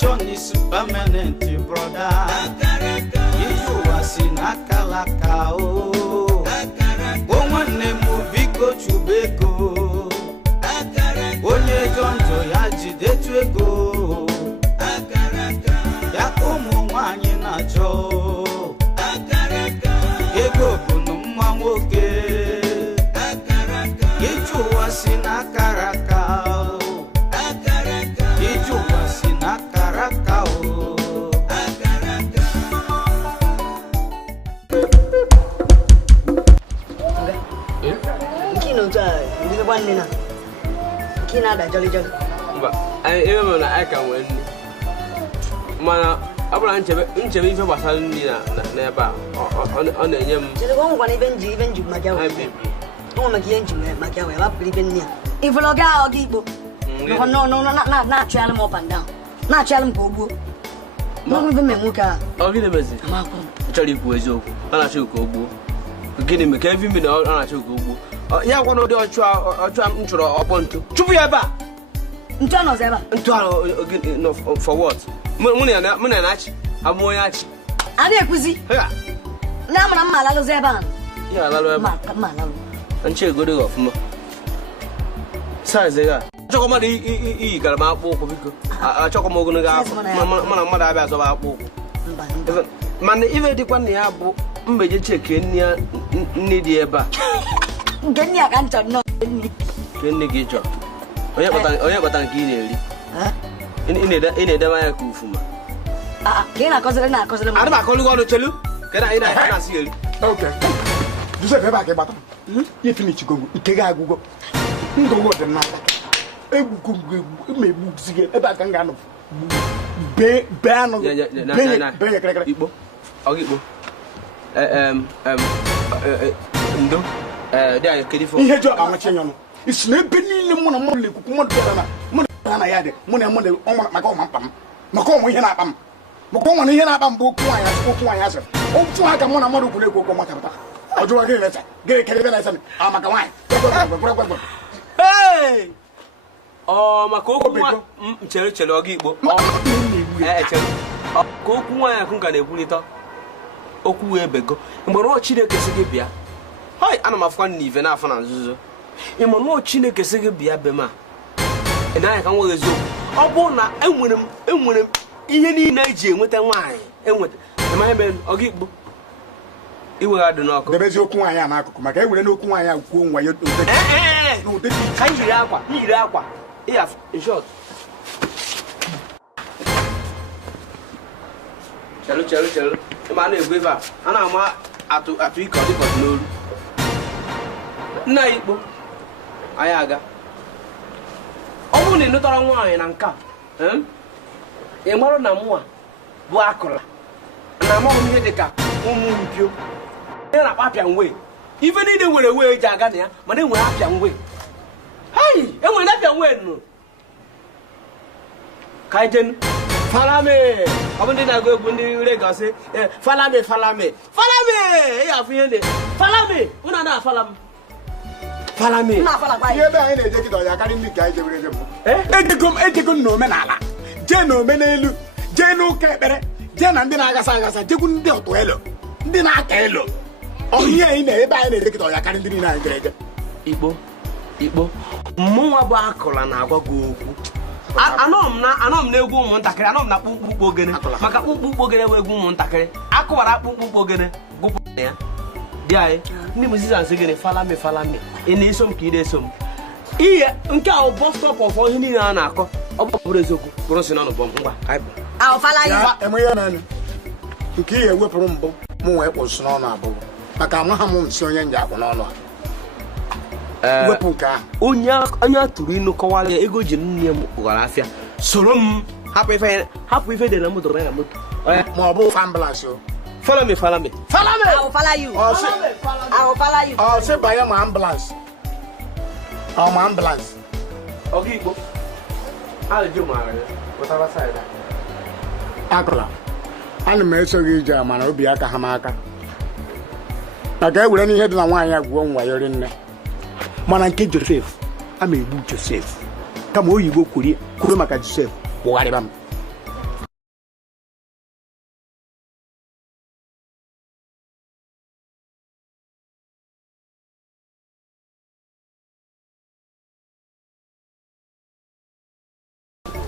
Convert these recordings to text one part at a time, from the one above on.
Condition is permanent, brother. You are sin akalaka o. Woman name biko chubeko. Onye jonjo ya jide twego. Ya komo wanyi na jo. Ego bunu mma nwoke. Iju wa sin akaraka o. Iju wa sin akaraka o. Kino cha, ndi kwa nina. Kina da jolly. Ba, ebe mo na aka wani. Mana abula nchebe ife gbasara nri na ebe a. Ọ na-enye m. Chere ko ngwa ibe nji makia wa. Ngo makia nji makia wa, ba ibe nnia. Ifologa ogi igbo. No na chial mo panda. Na chial m ko ogbo. Mo ibe menwuka. Ogi na-emezi. Amako. Chọrọ ikwu eziokwu. Ọ na-achọ ka ogbo. Gịnị me ka evi mi na ọ na-achọ ka ogbo. Ya gwa na ụdị ọchụ m chọrọ ọkpọ ntụ. Chụpụ ya ebe a. Ntụ anọ zeba. Ntụ ahụ for what? Mụ na na-achị. Abụ onye achị. Adị ekuzi. Na amara mma alalo zeba. Ya alalụ ebe. Ma alalo. Nche egoro gị ọfụma. Size ga. Achọkọ mmadụ iyi gara m akpụ ụkwụ biko. Achọkọ m ogologo afọ. Mana mmadụ abịa azọba akpụ ụkwụ. Mba. Mana ife dịkwa na ya bụ mbeje cheke nne dị ebe a. Nke nni aka nchọ nọ nni. Ke nne gị chọrọ. Onye kpata nke ị na-eri. Ị na-edebe anya ka ufuma. Ka ị na-akọziri m. Adị m akọlụ gị ọnụ chelu. Ka ị na-asị eri. Okay. Joseph ebe a ka ịgbata. Ihe finish gongo. Ike gị agwụgo. Ngọngọ dị n'aka. Egwu emegbu zige ebe a ka m ga-anọ. Be anụ. Be kere. Igbo. Ọ gị Igbo. Ndo. Dị anyị kedifo. Ihe jọ amachi nyọnụ. Isi na ebe niile mụ na mụ na-ekwukwu mụ na ya dị mụ na ọnwụ maka ọma mkpa m maka ọmụ ihe na-akpa m maka ọnwụ na ihe na-akpa m bụ okwu nwaanyị asịrị otu aka mụ na mmadụ kwuru ekwu okwu maka pụta ọjụwa gịnị na-esa gịnị kere ebe na-esa maka nwaanyị maka okwu chere ọga Igbo ka okwu nwaanyị akụ ka na-ekwurịta okwu wee bego mgbe ọ Chineke sị gị bịa ana m afụkwa na ive na-afọ na nzuzo ịma na Chineke sị gị bịa be ma ị na-anya ka nweghị eziokwu ọ bụ na enwere m ihe niile eji enweta nwaanyị enweta ịma eme ọga Igbo iwegha dị n'ọkụ debezi okwu nwaanyị a n'akụkụ maka ewere n'okwu nwaanyị a kwuo nwa ya ka yiri akwa ịya in short chelu ịma na-egwu ebe a na-ama atụ ike ọdịkọdị n'olu nna ya Igbo anyị aga ọ bụrụ na ị nụtara nwaanyị na nke a ị marụ na mụa bụ akụla na amaghị ihe dị ka ụmụ mpio ihe na-akpa apịa nwe ife niile nwere wee ji aga na ya mana enwere apịa nwe enwere apịa nwe nụ ka anyị jen falame ọ bụ ndị na-agụ egwu ndị regọsị falame ị afụ ihe ndị falame ụna na-afala m falame ihe ebe anyị na-eje kịta ọya karị ndị ka anyị jebere ejego m na omenala jee na omenelu jee n'ụka ekpere jee na ndị na-agasa agasa jegwu ndị ọtụ elo ndị na-aka elo ihe anyị na ebe anyị na-eje kịta ọya karị ndị niile anyị jere eje Igbo mmụnwa bụ akụla na-agwa gị okwu anọ m na-egwu ụmụntakịrị anọ m na kpụkpụ ogene maka kpụkpụ ogene bụ egwu ụmụntakịrị akụwara kpụkpụ ogene gụpụ ya dị anyị ndị musicians nsị gịnị falame ị na-eso m ka ị na-eso m ihe nke a bọs stọp ọfọ ihe niile a na-akọ ọ bụrụ eziokwu bụrụ si n'ọnụ bọm ngwa enwe ihe naanị nke ihe ewepụrụ mbụ mụ nwee kpụsụ n'ọnụ abụọ maka amaghị m nsị onye nji akpụ n'ọnụ a wepụ nke ahụ onye atụrụ inu kọwara ya ego ji nne m ghọrọ afịa soro m hapụ ife dị na moto na moto ma ọ bụ ambulance o falame I will follow you. Ọ sị banye ma ambulance ma ambulance ọga Igbo ajụ mara ya pụtara saịda akụla ana m eso gị ije mana obi aka ha m aka maka ewere n'ihe dị na nwaanyị a gwuo nwa yori nne mana nke Joseph a ma egbu Joseph kama oyibo kwuru maka Joseph kpụgharịba m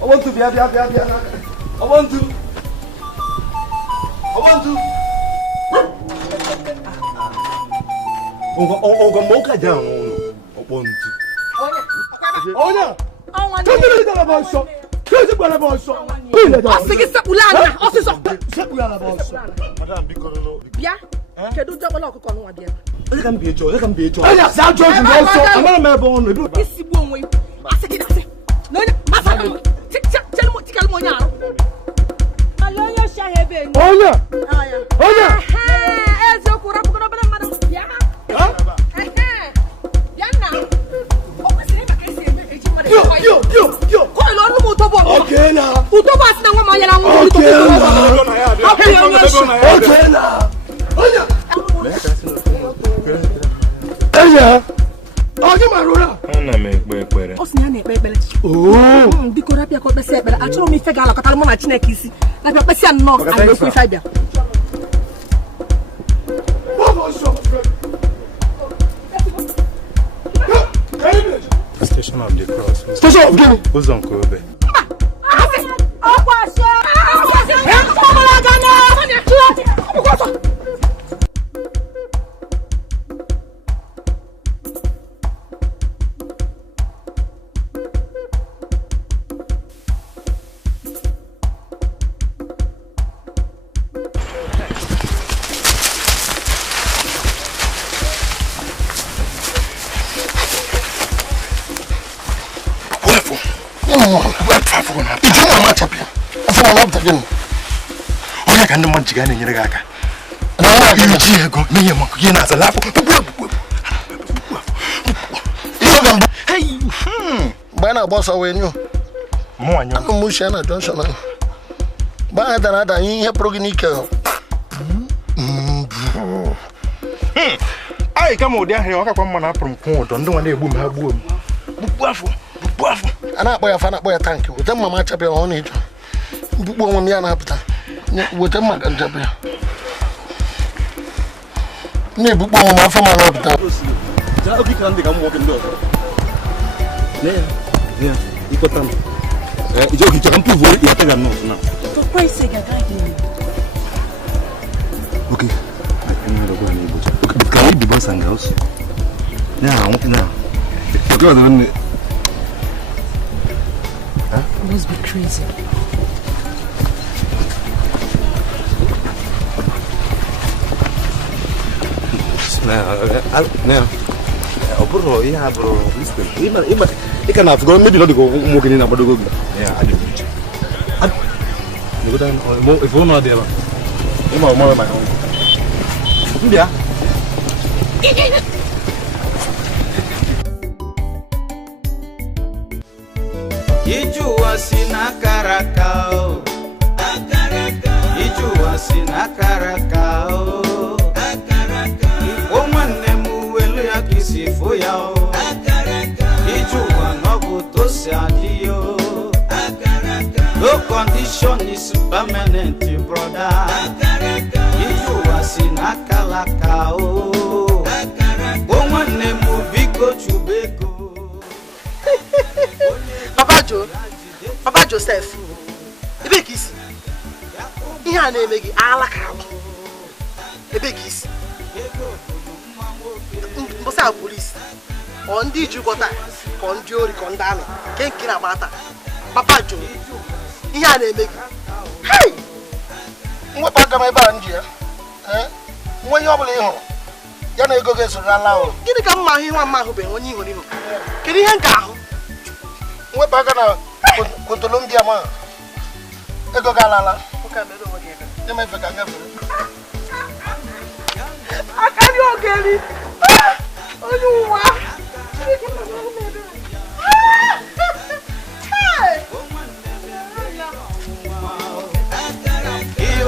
I want to be happy. I want to. Moka down. I want to. Onya. Come here, little boy, so. Come here, little boy, so. Sepulana. Sepulana, boss. Madam, because Bia. Kedu double ọkụkọ nwa bia. Let him be a joy. Onya, that George is also. I'm not a born. Isi bu onwe. Asiki dase. No, masa. Tell mo tikal mo nya. Aloyo shahebe. Onya. Ezo kura ko no bele madam. Bia. Yana. O ko se ba kesi ebe eji mare. Yo. Ko lo nu mo to bo. Okay now. Utobo asina nwa ma yala nwa to bo. Okay now. Onya. Onya marura. ana m ekpere. O si na ekpe ekpere. Biko rapia ko kpesi ekpere. Achọrọ m ife ga alakọtara mụ na Chineke isi. Na bia kpesi anọ anyị ekwe ife bia. Station of the Cross. Station of Guinea. Ụzọ nke obe. Onye ka ndị mmadụ ji na-enyere gị aka iji ego menye maka ihe na-aza lapụ mgbe a na-agba ọsọ wee nyụ mụnwanyị anụ m uche na Johnson ahụ mgbe anyị dara ada ihe pụrụ gị n'ike anyị kama ụdị ahụ ọ kakwa mma na apụrụ m kwụ ụdọ ndị nwa na-egbu m ha gbuo m bukpu afọ a na-akpọ ya fa na-akpọ ya tankị weta mma ma chapịa ọ na-eju mbukpu onwe m ya na-apụta weta mma ka nchapịa ya na-ebukpu onwe m afọ ma na-apụta Okay. Can we be boss and girls? Yeah, now. You must be crazy. Now, bro, yeah, bro. Listen, you can have gone. Maybe not go. Walking in about the go. Yeah, I did. You go down. If you're not there, I'm more my own. Yeah. Ijua sina karakao. Ijua sina karakao. Omane muwele ya kisifu yao. Ijua nobu tosi adio. No condition is permanent, brother. Ijua sina karakao. Omane mubiko chubeko. Papa Joseph. Ebe kisi. Ihe a na-eme gị alaka ahụ. Ebe kisi. Mbosa police. On ndị jikọta, ka ndị ori, ka ndị amị. Ke nke na-agbata. Papa Jo. Ihe a na-eme gị. Hey! mwepụ aka m ebe a nji ya nwa ihe ọbụla ị hụrụ ya na ego ga-esoro ala ahụ. Gịnị ka mma ahụ ihe mma ahụ bụ onye ihụrụ ihu? Kedu ihe nke ahụ? Mwepụ aka na Colombia ma ego ga-alala. Emefe ka ngafere. Aka dị ogeri. Onye ụwa.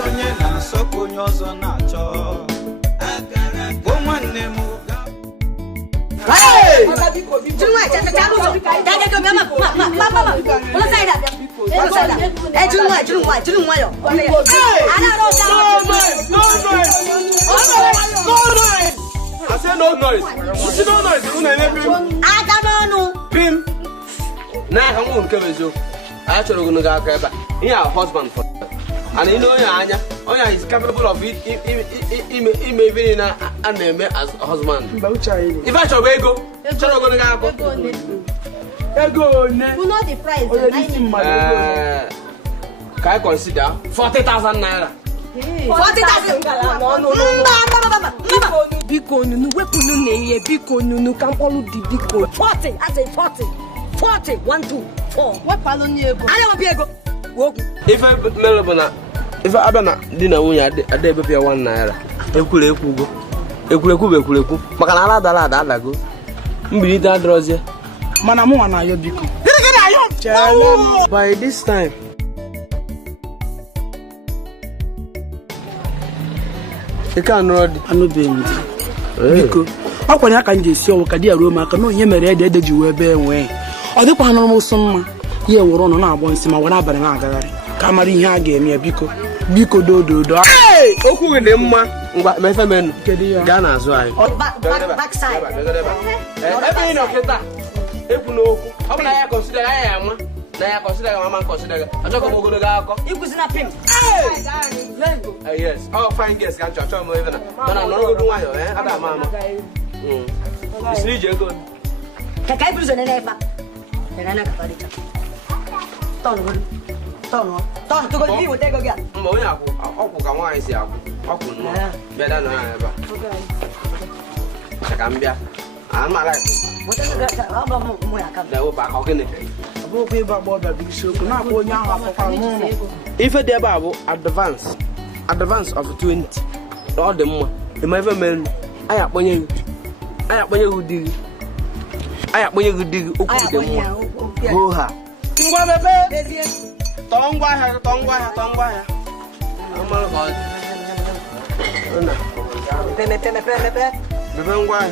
Onye na-asọpụ onye ọzọ na-achọ. Nwanne m I say no noise. You no noise. You na pim. Pim. Na ha mo nke bezo. I actually going to go back. Yeah, husband for and you know, Anya is capable of it. He may be in a name as a husband. If I shall go, shall I go to go? Who know the price? Can I consider 40,000 naira? 40,000. No. Biko nunu, wepunu neye, biko nunu, kam olu di biko. 40, I say 40. 40, 1, 2, 4. What palo ni ego? I don't ego. If I melobana, if I abana dinner when I did be 1 naira. Ekuleku. Makana da go. Mbili da droze. Mana mu wana yo biko. By this time. You can't run. I know being biko. Akwanya aka nje si owo kadi aruo maka no nye mere ede ji we be enwe. O dikwa no mo so mma. Ye woro no na agbo nsi ma wona abare na agagari. Ka mara ihe a ga-eme biko. Biko do. Hey! Okwu gị mma. Ngwa mefe menu. Ga na azu ayi. Backside. Ebe ino kita. Ekwu no okwu. Ọ bụ na ya consider ya ama. Na ya consider ya mama consider. Acho ko mogodo ga akọ. Ikuzi na pim. Yes. Oh, fine guest can church mo even. Mana no go do wayo ada mama. Isiri je go. Kakai bruzo nene fa. Nene ka padi cha. Ton to go bi wo te go ga. Mo ya ko. Okwu ka nwa isi akwu. Okwu no. Be da no ya ba. Ka mbia. Ama like. Mo te ga aba mo ya ka. Da wo ba ka ogene. Abo ko iba bo da big show. Na ko nya ha fa no. If they ba advance of 20. All the more. The my men aya kponye udiri. Aya kponye udiri okwu de mo. Go ha. Ngwa bebe. Tongwa ha. Amara ko. Ona. Peme. Bebe ngwa ha.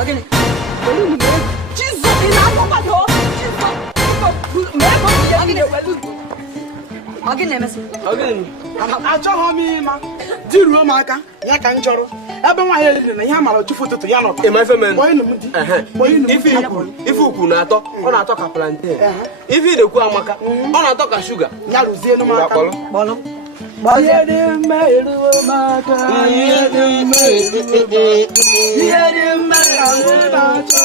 Ogini. Jesus, ina ko pa do. Ogini emesi. Ogini. Achọghọ m ịma diruo m aka ya ka m chọrọ ebe nwa ya eliri na ihe amara chufu ụtụtụ ya nọ ife ukwu na-atọ ọ na-atọ ka plantain ife idekwu amaka ọ na-atọ ka shuga ya rụzie enu m aka Bolu. ihe dị mma eruo m aka ihe dị mma eruo m aka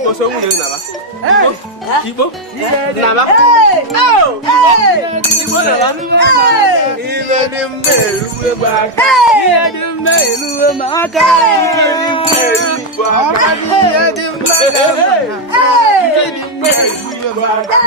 Igbo so nwunye naba. Igbo naba. Igbo naba. Ile dị mma eruwe m aka. Ihe dị mma eruwe m aka. Ihe dị mma eruwe m aka.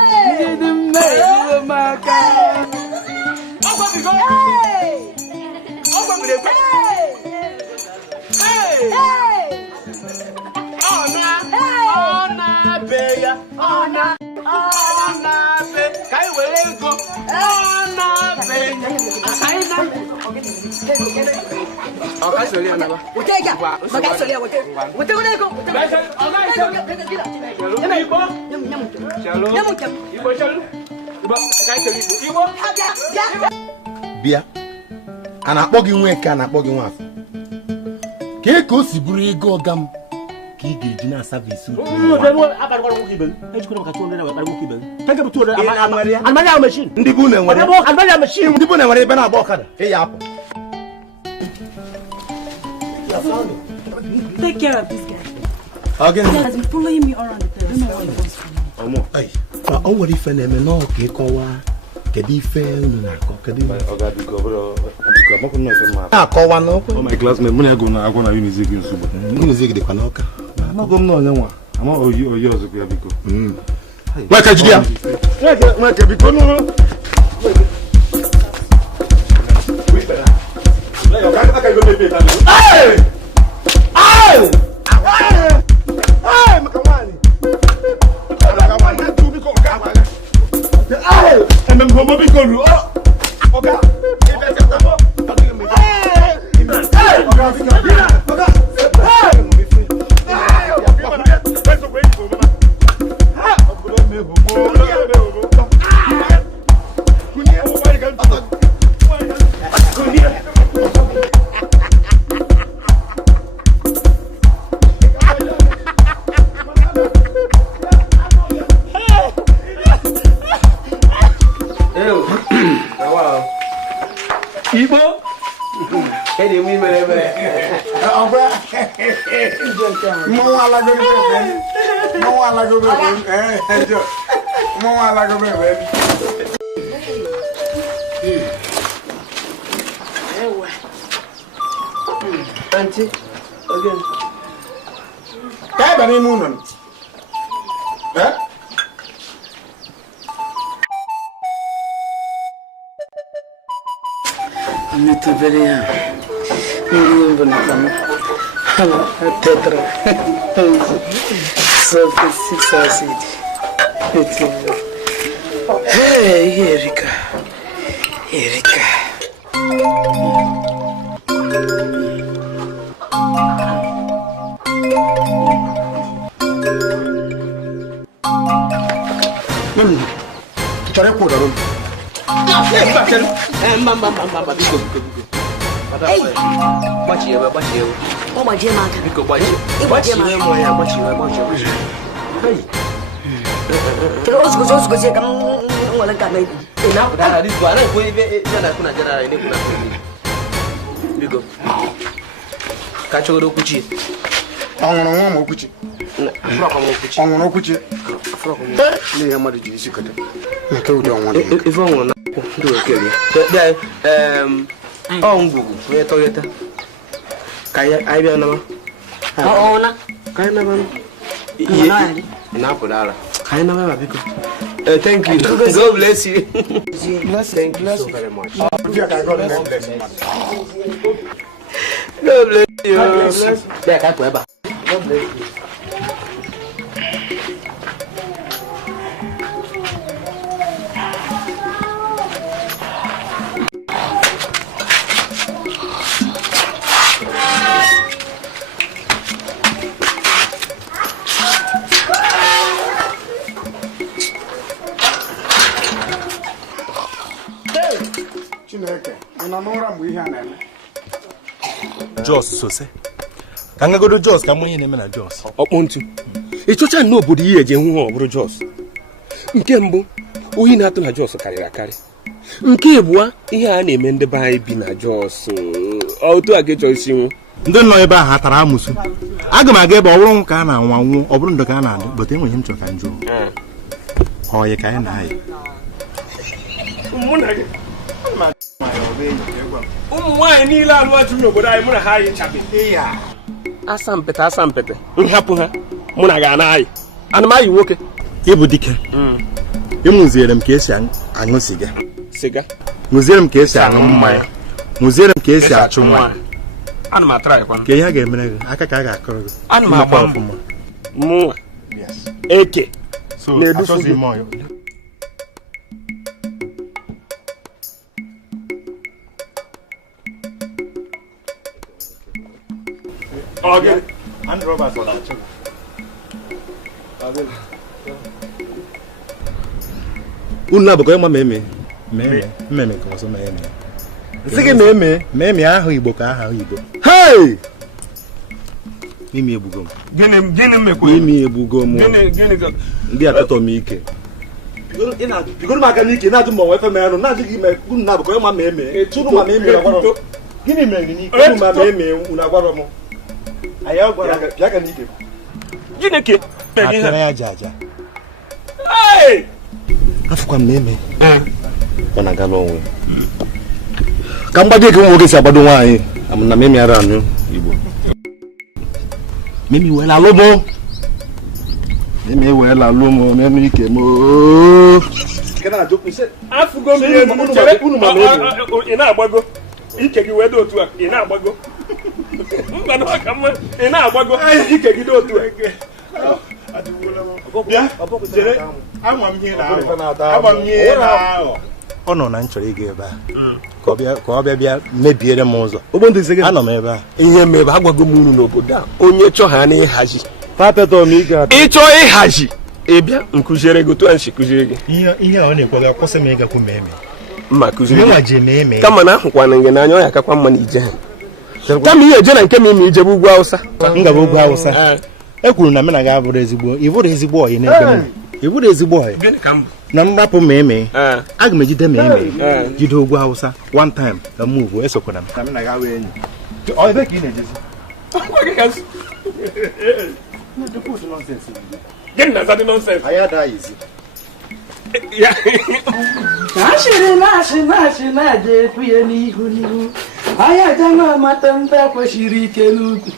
Bia a na-akpọ gị nwe ka a na-akpọ gị nwa afọ ka o si bụrụ ego ọga m ka ị ga-eji na savisi ndị bụ na-enwere ebe na-agba ọkada ya apụ. Take care of this guy. Again. He has been following me around the place. I don't know where he goes from. O nwere ife na-eme n'ọka ịkọwa kedu ife unu na-akọ akọwa n'ọkwa my classmate mụ na-ego na agwọ na Unizik nsogbu Unizik dịkwa n'ọka amaghị m na onye nwa ama oyi ọzọ ya biko nweke jide ya nweke biko Any women ever. Auntie, again. Kaya mo nun? Eh? Muito bem. Ninguém vai me tetra. Só que assim. Hey, Erika. Chare ko da ron. Mama, bigo. Bachi. Oh, my dear man. Bigo bachi. Hey. Terus go je kam wala ka mai. Ina da di zuwa nan ko yana kuna jira ne kuna bigo. Ka ci do kuci. Anwono mo kuci. Afro ko mo kuci. Anwono kuci. Afro ko mo. Ne ya madu ji sikata. Na tawo da wani. Ifo won na ko do kele. Da on gugu we toyota. Kaya ai bia na ma. Oh na. Kaya na ba. Na ko dala. Kaya na ba biko. Thank you. God bless you. Thank you so very much. God bless you. God bless you. Yeah, ka ko eba. God bless you. Jos sose. Ka ngagodo Jos ka mo yene me na Jos. Okpontu. Ịchọcha n'obodo ihe eje hụ ọ bụrụ Jos. Nke mbụ, oyi na-atụ na Jos karịrị akarị. Nke abụọ, ihe a na-eme ndị be anyị bi na Jos. Otu a ga-echọ isi nwu. Ndị nọ ebe ahụ atara amụsụ. Aga m aga ebe ọ bụrụ ka a na-anwa nwụ, ọ bụrụ ndụ ka a na-adị, but enweghị m chọrọ ka njụ. Ọ ya ka anyị na-ayị. Ụmụ nwaanyị niile alụọtụ n'obodo anyị mụ na ha anyị chabe. Asampete. Nhapụ ha. Mụ na ga na anyị. Ana m ayị nwoke. Ịbụ dike. Ịmụziere m ka esi aṅụ siga. Mụziere m ka esi aṅụ mmanya. Mụziere m ka esi achụ nwaanyị. Ana m atara ịkwa. Ka ihe a ga-emere gị, aka ka a ga-akọrọ gị. Ana m agba mbọ. Mụnwa. Eke. So, achọzi m ọyọ. Okay. And Robert for that. Una boko ma meme. Meme ko so meme. Sige meme ahụ Igbo ka ahụ Igbo. Hey! Mimi ebugo. Gịnị mekwa? Mimi ebugo m. Gịnị Ndị atọtọ m ike. Bigoro maka n'ike na-adụ m onwe FM anụ na-adị gị me unu na boko ma meme. Tunu ma meme agwaro. Gịnị mere gị n'ike? Unu ma meme unu agwaro m. Aya gwara bịa ka n'ike. Gịnị Akara ya jaja. Hey! Afụkwa m meme. Ọ na-agala onwe. Ka mgbado eke nwoke si agbado nwaanyị, na meme ara anụ Igbo. Meme wela lobo. Meme wela lomo, meme ike mo. Kana joku ise. Afugo mi unu ma meme. Ị na-agbago. Ike gị wee dị otu a, ị na-agbago. Mgbado aka mma, ị na-agbago. Ike gị dị otu a. Bịa, jere, ama m ihe na-ahụ. Ọ nọ na nchọrọ ịga ebe a ka ọ bịa mebiere m ụzọ. Anọ m ebe a. Ihe mmebe agwago m unu n'obodo a onye chọ ha na ịhazi Ịchọ ịhazi ịbịa nkụziere gị otu a nsi kụziere gị ihe ọ na-ekwe gị akwụsị m ịgakwu mma kụziere gị kama na ahụkwana gị n'anya ọ ya akakwa mma na ije ha kama ihe eje na nke m ime ije bụ ugwu Awụsa m gaba ugwu Awụsa e kwuru na m na gị abụrụ ezigbo ịbụrụ ezigbo ọyị n'ebe m ịbụrụ ezigbo ọyị na mgbapụ meme aga m ejide meme jide ogwu Hausa one time na move esokwana na m na ga wee enyi ọ ebe ka ị na-ejezi anyị adaghị izi na-achị na-aja ekwu ya n'ihu anyị aja na amata ndị kwesịrị ike n'ukwu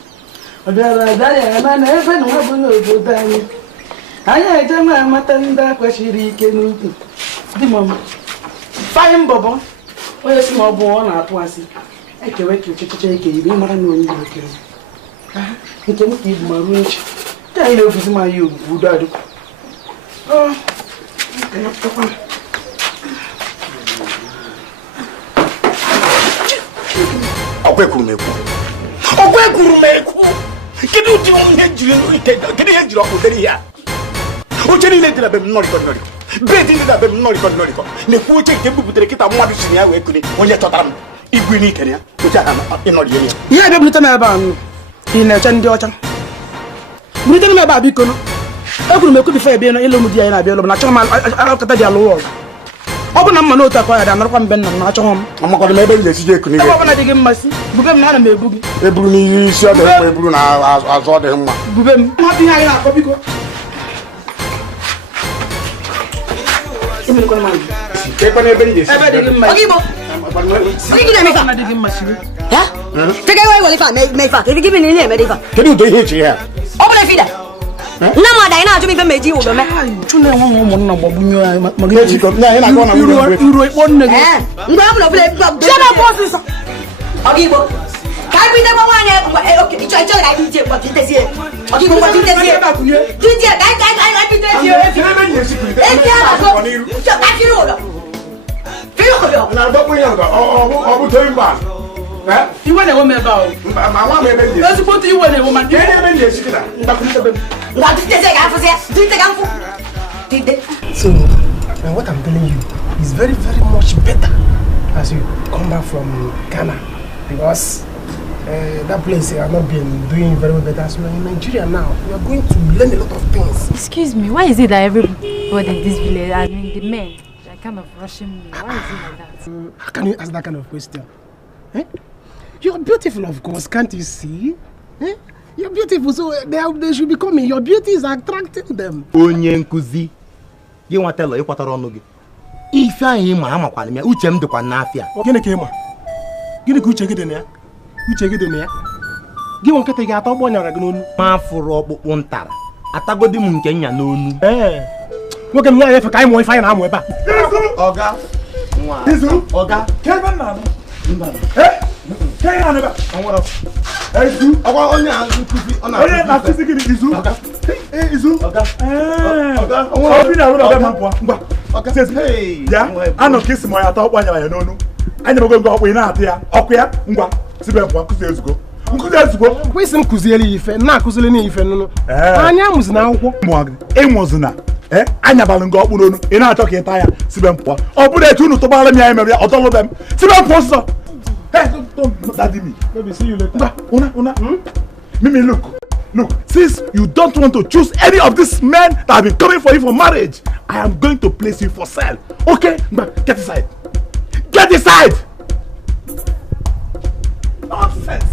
ọ bịara adaya na na ebe na ọ bụ n'obodo anyị aja na amata ndị kwesịrị ike n'ukwu dị mama fanyị mbọbọ onye si na ọ bụ ọ na-atụ asị ekewe ka echechicha eke ibe ịmara na onye okere nke m ka ibu ma ruo echi ndị anyị na-efuzi m anyị ogwu udo adịkwa ọkwekwuru m ekwu kedu ụdị ihe jiri ọkụ dere ihe a oche niile dị na be m nnọrịkọ bedi ndị na be m nnọrịkọ na-ekwu oche nke bubutere kịta mmadụ si na ya wee kuni onye chọtara m igwe n'ike ya oche ha ịnọrị ya ihe ebe bulite m ebe a ị na-eche ndị ọcha bulite m ebe a biko ekwuru m ekwu bife ebe ịlụ m di anyị na-abịa ụlọ na achọghị m alụkọta dị alụwa ọgụ ọ bụ na mma n'otu akọ ya dị anarụkwa mbe nna m na achọghọ m amakọrọ m ebe m ga-esije ekuni ebe ọbụla dị gị mmasị bube m na ana m ebu gị eburu n'ihe isi ọ dị mkpa eburu na azụ ọ dịghị mma bube m hapụ ihe anyị na-akọ biko ebe dị gị mma kedu ụdị ihe echi ya ọ bụla fida nna m ada ị na-achọ m ife meji ụdọ me chụna enwe nwa ụmụnna gbagbunye anyị maka uru ikpo nne gị mgbe ọ bụla ọsịsọ ọgigbo ka anyị bido gwa nwaanyị oke ịchọ ga anyị ije mgbakọ itezie ọgigbo mgbakọ itezie tụzie ka anyị bido efi abakọ akịrị ụlọ firi ụlọ iwe na-enwe m ebe ahụ ezigbote iwe na-enwe ma so what I'm telling you is very much better as you come back from Ghana because that place you have not been doing very well better. So in Nigeria now, you are going to learn a lot of things. Excuse me, why is it that everybody in this village, I mean the men, are kind of rushing me? Why is it like that? How can you ask that kind of question? You're beautiful, of course, can't you see? You're beautiful, so they should be coming. Your beauty is attracting them. Onye nkuzi, gị nwatelo ịkwatara ọnụ gị. Ife anyị ma amakwana m ya, uche m dịkwa n'afịa. Gịnị ka ị ma? Gịnị ka uche gị dị na ya? Uche gị dị na ya? Gị nwa nkịta ga-ata ọgbọ nyara gị n'onu. Ma fụrụ ọkpụkpụ ntara, atagodi m nke nya n'onu. Nwoke m na-efe ka anyị mụọ ife anyị na-amụ ebe a. Ọga. Izu. Ọga. Kebe nna m. Onye na-akụzi gịnị izu? Izu? Ya, anọ ka isi ma ya ata ọkpụ anyara ya n'onu. Anyị na-ego ngwa ọkpụ ị na-atụ ya, ọkụ ya, ngwa, sibe mpụ nkụzi ezugbo. Nkụzi ezugbo. Kwesị m kụziere ya ife, na-akụziri na ife nụnụ. Anyị amụzi na akwụkwọ. Ịmụzina, anyabalụ ngwa ọkpụ n'onu, ị na-achọ ka ị taa ya, sibe mpụ. Ọ bụrụ etu unu tụbara m ya mere ya, ọtọlụbe m. Sibe mpụ ọsọ. Hey, don't daddy me. Maybe see you later. Una. Mimi, look. Since you don't want to choose any of these men that have been coming for you for marriage, I am going to place you for sale. Okay? Get aside. Get aside! Nonsense.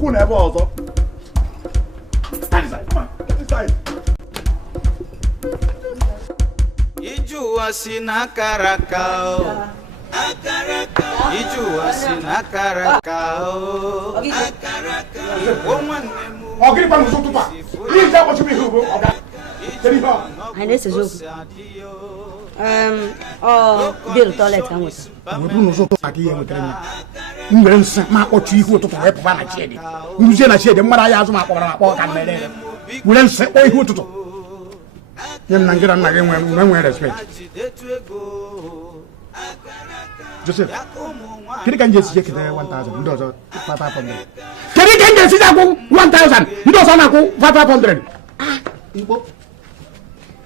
Who never also? Stand aside. Come on. Get aside. Ijua sina karakao. Ijua sina karakao. Ogiri pa muso tupa. Ni ja ko chibi hubo oga. Teri ba. Haine se jogo. Bill toilet kan wota. We bu no so to aki ye mutere ni. Ngwe nse ma otu ihu to e papa na chiede. Nruzie na chiede mmara ya azu ma akpọrọ na akpọ ka mmele. Wure nse o ihu tutu. Nyem na ngira na gị nwe respect. Joseph, kiri kan je sije kete 1000 ndo so 500. Kiri kan je sije ko 1000 ndo so na ko 500. Igbo.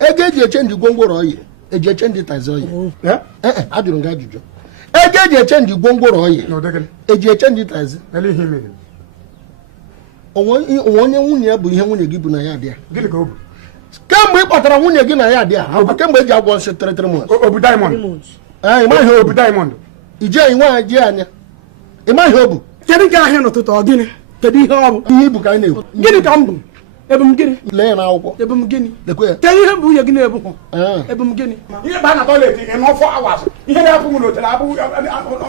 Eje change gwongworo oyi. Eje change tazi oyi. Ajụrụ nga ajụjụ. Eje change gwongworo oyi. No degen. Eje change tazi. Ele hime. Onye nwunye ya bụ ihe nwunye gị bụ na ya dị ya. Gịnị ka ọ bụ? Kemgbe ị kpọtara nwunye gị na ya dị a, kemgbe eji agwọ nsị 3 months. Obu Diamond. Ịmaghị Obu Diamond. Ije nwa ji anya. Ịmaghị obu. Kedu nke ahịa n'ụtụtụ ọ gịnị? Kedu ihe ọ bụ? Ihe ibu ka anyị na-ekwu. Gịnị ka m bụ? Ebu m gịnị? Lee ya n'akwụkwọ. Ebu m gịnị? Lekwe ya. Kedu ihe bụ nwunye gị na-ebu hụ? Ebu m gịnị? Ihe ba na toilet in 4 hours. Ihe na-apụ m n'hotel abụ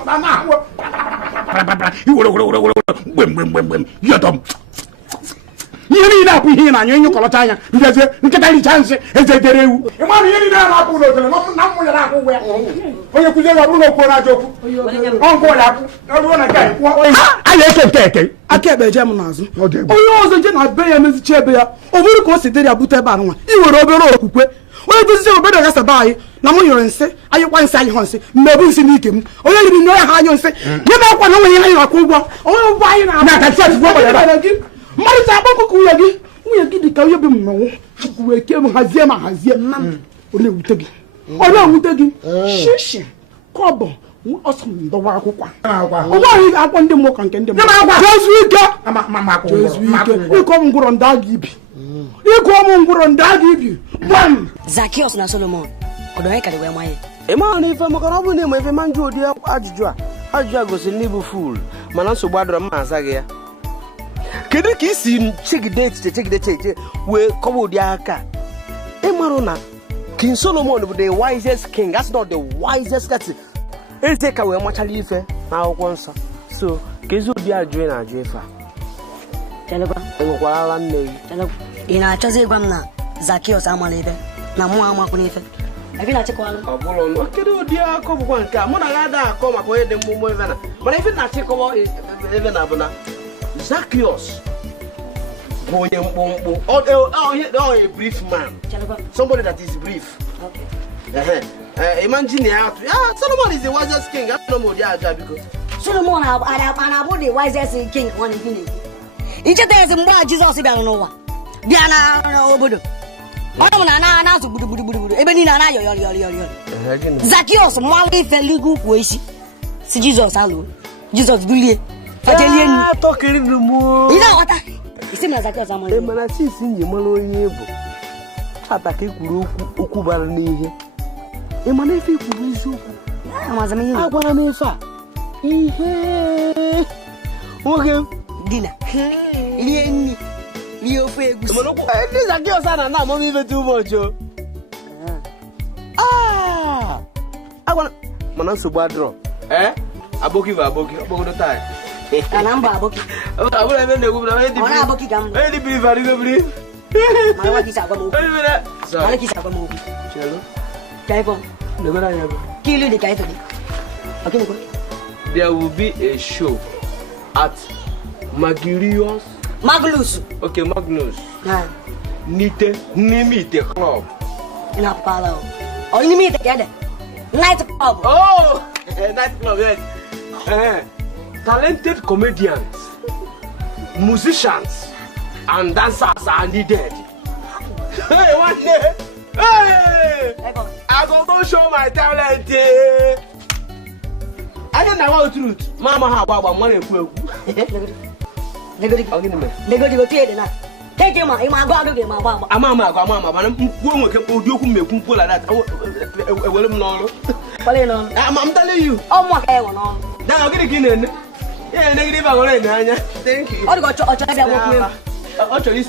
na ahụ. Gbem. Yọtọm. Ihe niile apụ ihe na-anyụ enyu kọlọcha anya ndeze nkịta richa nsị eze dere ewu ịmara ihe niile na-apụ n'otere na mmụnya na-akwụ ụgwọ ya onye kụzi ego bụrụ na okwu na-aja okwu ọnkụ ụlọ akwụ ọrụ na nke a na-eke eke aka ekpe je m n'azụ onye ọzọ je na be ya emezicha ebe ya ọ bụrụ ka o si dịrị ya bute ebe a nwa i were obere okwukwe onye dozizi obodo gasaba anyị na m nyụrụ nsị anyịkwa nsị anyị hụ nsị mmebu nsị n'ike m onye riri nne ya ha anyụ nsị nye m akwa na onwe ihe anyị na-akwụ ụgwọ onye ụgwọ anyị na-aba gị mmadụ ji agba ọkụkọ nwunye gị dị ka onye bụ mmọnwụ chukwu wee kee m hazie ọ na-ewute gị shishi kọbọ ọsọ ndọwa akwụkwọ ụgbọghị ga-akwọ ndị mmụọ ka nke ndị mmụọ jezu ike ịkọ m ngwụrọ ndị agha ibi gbam Zacchaeus na Solomon ọdọ anyị karịwa ma ya ịma na ife maka ọ bụrụ na ịma ife ma njụ ụdị ajụjụ a gosiri n'ịbụ ful mana nsogbu adọrọ m azaghị ya. Kedu ka isi chegide echiche wee kọwa ụdị aka ịmarụ na King Solomon bụ the wisest king, that's not the wisest king. Eze ka wee machara ife na akwụkwọ nsọ. So ka ezi ụdị ajụ na-ajụ ife a enwekwara ala nne gị ị na-achọzi ịgwa m na Zacchaeus amala ife na mụ amakwu n'ife ebe na-achịkọwalụ ọ bụrụ kedu ụdị akọ bụkwa nke a mụ na ga-ada akọ maka onye dị mmụmụ ebe na mana ife na-achịkọwa ebe na bụ na Zacchaeus bụ onye mkpụmkpụ a brief man, somebody that is brief. Imagine Solomon is the wisest king. I don't know because Solomon abụ the wisest king one in icheta ezi mgbe Jizọs bịara n'ụwa bịa na obodo ọ bụ na na-azụ gburugburu ebe niile na yọrịọrịọrịọrị Zacchaeus mmanwụ ife ligu ukwu isi si Jizọs alụ Jizọs dulie fajelie nri ị na-aghọta isi na Zacchaeus amara mana sisi nji mara onye bụ chata ka ikwuru okwu bara n'ihe ị mana ife ikwuru eziokwu agwara m ife a ihe nwoke dina rie nri rie ofe egusi ndị Zacchaeus a na amam ife tu ụbọchị agwara mana nsogbu adịrọ aboki bụ aboki ọkpọgodo taa na mba aboki abụrụ ebe na-egwu na ọ na-aboki ka mba onye dị biri adịgo biri mana nwa kisi agwa m okwu mana kisi agwa m okwu ka ifo ka ilu dị ka ifo dị ọkịnịkwa there will be a show at Magnus. Okay, Magnus. Nimite Club. In a palo. Oh, you meet together. Night club. Oh, night club, yes. Talented comedians, musicians, and dancers are needed. Hey, one day. Hey! I'm going to show my talent. I don't know the truth. Mama, how about money? They go to theater now. Take him out. He might go to him. Mama, like that. I'm telling you. Oh, my God. Now I'm getting in. Yeah, negative. Thank you. I'll go to I'll show you.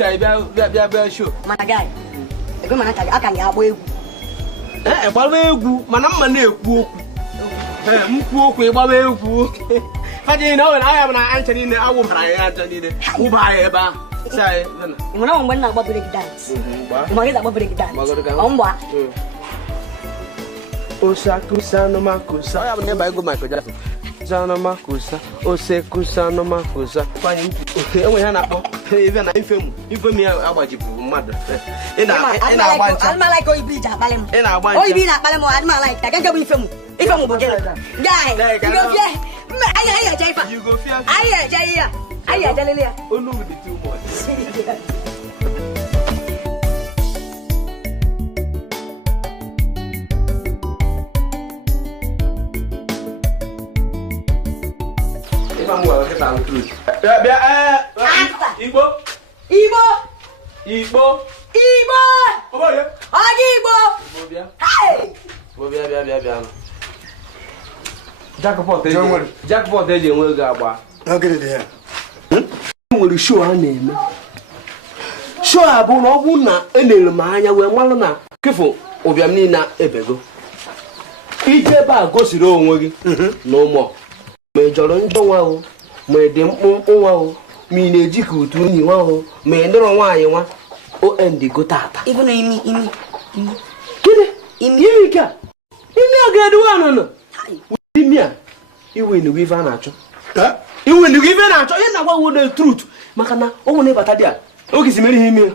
Show. My guy. I can get away. But you know, I have an answer in the hour. Who buy a bar? Say, when I went about break dance. My about break dance. On what? Osakusano Makusa. I have never go my Jackson. Zana Makusa, Osekusano Makusa. Fine, we have even I film. You put me about your mother. I'm like, oh, you bleach at Balam. And I want to be at Balamo. I'm like, I can't go with him. If I'm going to die, you go fear. I tell you. Oh, no, with the too much. Igbo! Oboye! Ogi Igbo! Bobia. Hey! Bobia. Jackpot eji enwe ego agba. Ogede dị ya. Nwere show a na-eme. Show a bụ na ọ bụ na elere m anya wee malụ na kefụ ụbịam niile ebego. Ije ebe a gosiri onwe gị na ụmụ ma ị jọrọ njọ nwa ahụ ma ị dị mkpụmkpụ nwa ahụ ma ị na-eji ka otu unyi nwa ahụ ma ị ndịrọ nwaanyị nwa OND tata. Ibu na imi. Gịnị? Imi ka? Imi a ga-eduwe anụnụ. Imi a iwe na ife a na-achọ. Iwe na ife na-achọ ihe na-agwa wo the truth maka na o nwere bata dị a oge si mere ihe imi.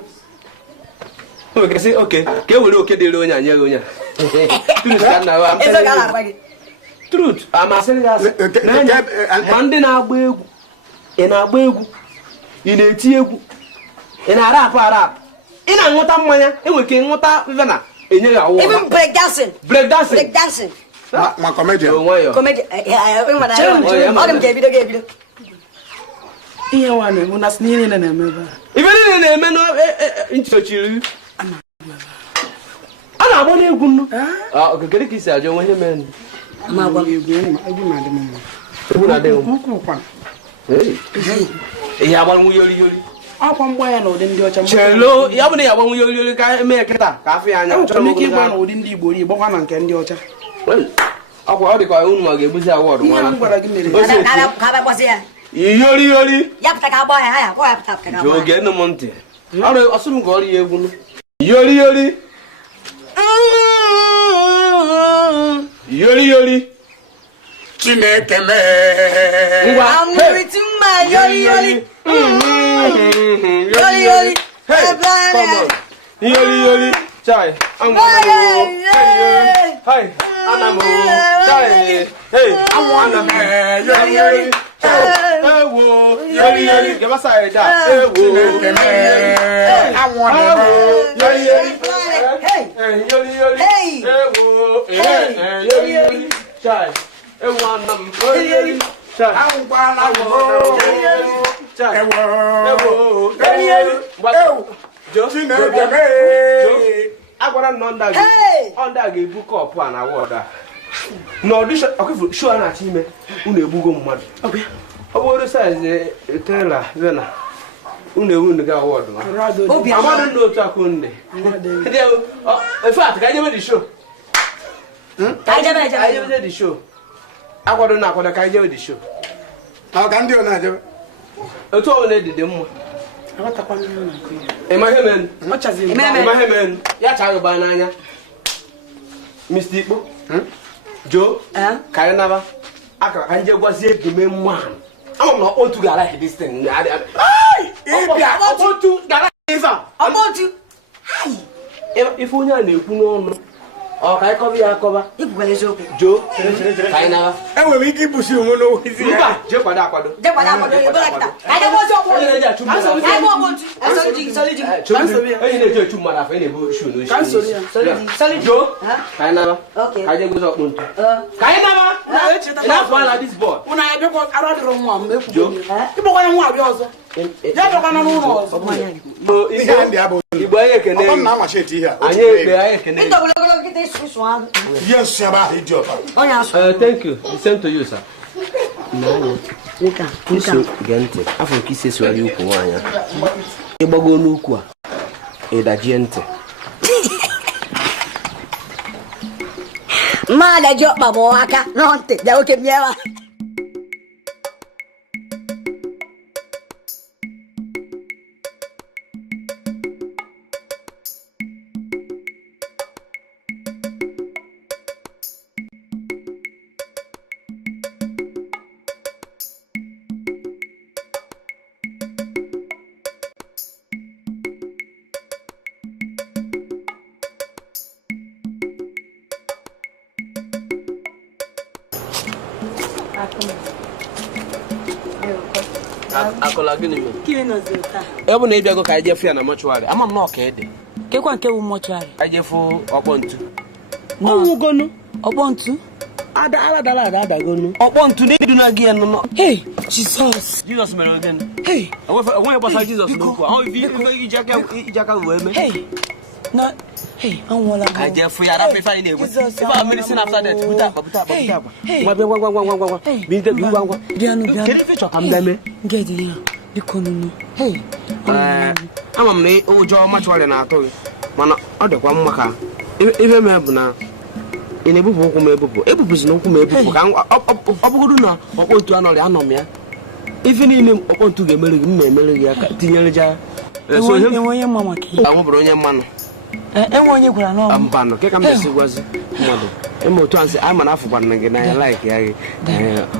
O ga-esi oke ka e were oke dịrị onye anya onye. Truth ka na wa. Eze ga na-agwa gị. Truth amasịrị ya ma ndị na-agba egwu ị na-agba egwu ị na-eti egwu ị na-arapụ ị na-aṅụta mmanya enwere ike ịṅụta ife na enye ya awụ. Even breakdancing. Ma comedian. Comedian. Ọ ga-ebido. Ihe nwa na-emu na sị niile na-eme ebe a. Ife niile na-eme nchochiri. A na-agba n'egwu nnu. Okekere ka isi ajọ onwe ihe mere. Egwu na-adị m mma. Egwu na-adị m mma. Ihe agbanwe yori. Akwa mgba ya na ụdị ndị ọcha. Chelo, ya bụ na ya agbanwe yori ka eme kịta ka afọ ya anya. Achọrọ m ike ịgba na ụdị ndị Igbo ri gbakwa na nke ndị ọcha. Akwa ọ dịka unu ma ga-ebuzi awọdụ nwa. Ihe m gwara gị mere. Yori. Ya pụta ka agba ya pụta ka agba. Oge nne m ntị. Ọrụ ọsụ m ka ọrụ ya egwu. Yori. Chineke mee. Ngwa. Amụrịtị mma yori. Yori. Yori. Chai. Hey. Anamo. Chai. Hey. Yori. Ewo. Yori. Give us a da. Ewo. Chineke mee. Yori. Hey. Ewo. Yori. Chai. Ewo anam. Yori. Chai. Agwara nọ ndị a ga-ebu kọpụ a na wọd a n'ọdịshọn ọkụfụ show a na-achọ ime unu egbugo mmadụ ọ bụrụ saiz trela vena unu ewu ga wọd amadụ ndị otu akụ ndị efe atụ ka anyị jebe dị show anyị jebe dị show agwado na akwado ka anyị jebe dị show ka ndị ọ na-ajebe otu ọ na-edide mma Emaghị men ya chaghi ba n'anya Mr. Ikpo Joe ka anyị naba aka ka nje gwazie egeme mmanụ ama m na otu gara this thing otu gara ife onye a na-ekwu n'ọnụ ọ ka anyị kọba ya akọba Joe ka anyị naba enwere ike ibusi onwe n'ozi ya mba jee kwado akwado onye na-eji echu mmadụ afọ na-ebu shu n'oshi Joe ka anyị naba ka anyị gozi ọkpụ ntụ ka anyị naba na-afọ ala dis bọọd Ụna ya bịakwa ara dịrị nwa m ekwu ịgbakwa ya nwa abịa ọzọ ya bịakwa n'ụlọ ọzọ Igbo anyị ekene anyị ekene yes aba idiot thank you the same to you sir Iso gente afọ nke ise sụgharị ukwu nwaanyị ịgbago n'ukwu a ịdajie ntị mmadụ ji ọkpa bụ aka na ntị bịa oke bịawa akọla gịnị ebe bụ na ịbịago ka anyị jefu ya na mọchụarị ama m na ọka ede kekwa nke wu mọchụarị anyị jefu ọkpọ ntu ọnwụgonu ọkpọ ntu ada gonu okpo ntu ne du na gi no Hey, Jesus. Jesus mere again Hey, onwe gbasa Jesus no ku ahụ ife ijaka we me hey. No. Hey, anwola. I just for ya rape fa ni egwe if I medicine after that buta gwa bi de bi gwa Bianu. kedi fe chọka mbeme Get here. Bikonunu. Hey. ama m na ụjọ machụarị na-atọ gị mana ọ dịkwa mma ka ife m bụ na ị na-ebupụ ụkwụ m ebupụzi na ụkwụ m ebupụ ka ọ bụgodu na ọkpọ otu anọrị anọ m ya ife niile ọkpọ ntu ga-emere gị m na-emere gị ya tinyere ja Enwe mma maka ihe. anwụbụrụ onye mmanụ Enwe onye gwara na mbanụ ke ka m esi gwazi mmadụ eme otu ansị ama na afụkwana gị n'anya laik ya gị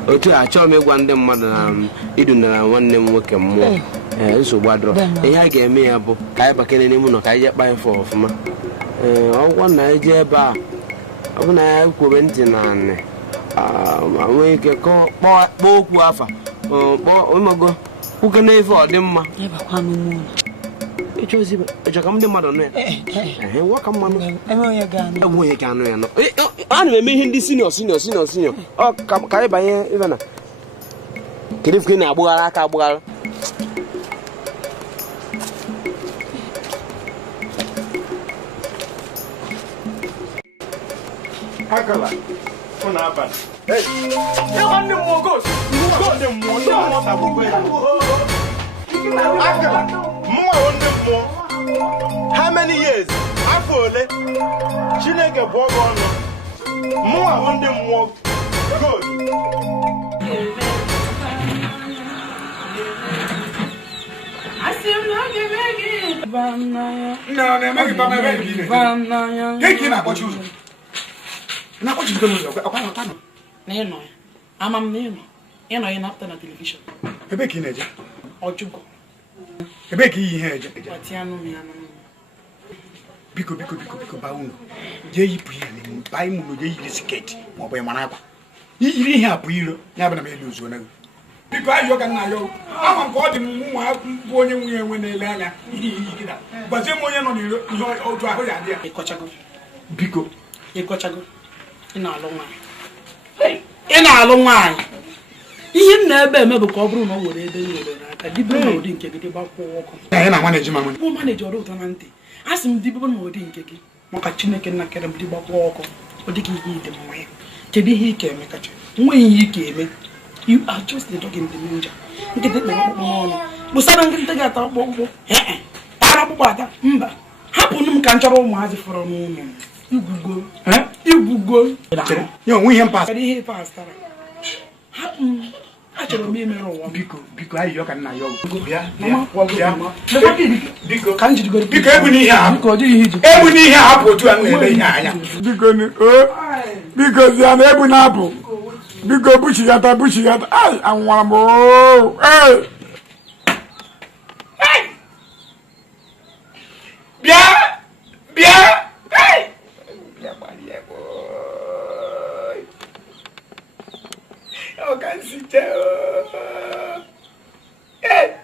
otu a achọghị m ịgwa ndị mmadụ na idunara nwanne m nwoke mmụọ nsogbu adọrọ ihe a ga-eme ya bụ ka anyị bakere n'ime ụlọ ka anyị jee kpaa ife ọfụma ọgwụkwọ na anyị jee ebe a ọ bụ na ya kwube ntị na anị ma nwee ike kpọọ okwu afa kpọọ ịmago kwuke na ife ọ dị mma ịchọ ka ndị mmadụ nụ ya nwa ka mmanụ enwe onye ga-anụ ya nọ ana m eme ihe ndị sinio ọ ka anyị banye ife na kedu ife na-agbụghara aka agbụghara Akala, on a bad. Hey, you want them more ghosts? You want them more? You want them more? Akala, more on them more. How many years? I follow. Chineke Bogon. More on them more. Good. I see him not giving. No, they make it by my baby. Take him up, what you? Na what you going to do? No, I'm name. You know, you're not on television. A big teenager. Or you go. A big here. Biko, Baun. Jay Pin, buy Muno, Jay Skate, or by Manapa. You didn't have Piro, never may lose one. Because you can know. I'm going to move when they learn. But then when you're on your own, idea. Biko, you got to go. In a long line. In a long line. He never made a cobble no way. I didn't get it about walk. I manage my money. Who manage your daughter? Ask him deep on more than Kiki. Mokachine can not get him deep walk. What did he eat them away? Kedi he came, Makachi. When he came, you are just the dog in the ninja. Get it more. But suddenly they got up. Parabata, happen can't roll my for a moment. You go, eh? You go. You we him pass. He passed. Actually, me Biko, I you can know. Biko, can't you go? Biko, every year, apple to an because they are able to apple. Biko, bushy at I want more. Hey! Bien! Hey! I can see there. Hey!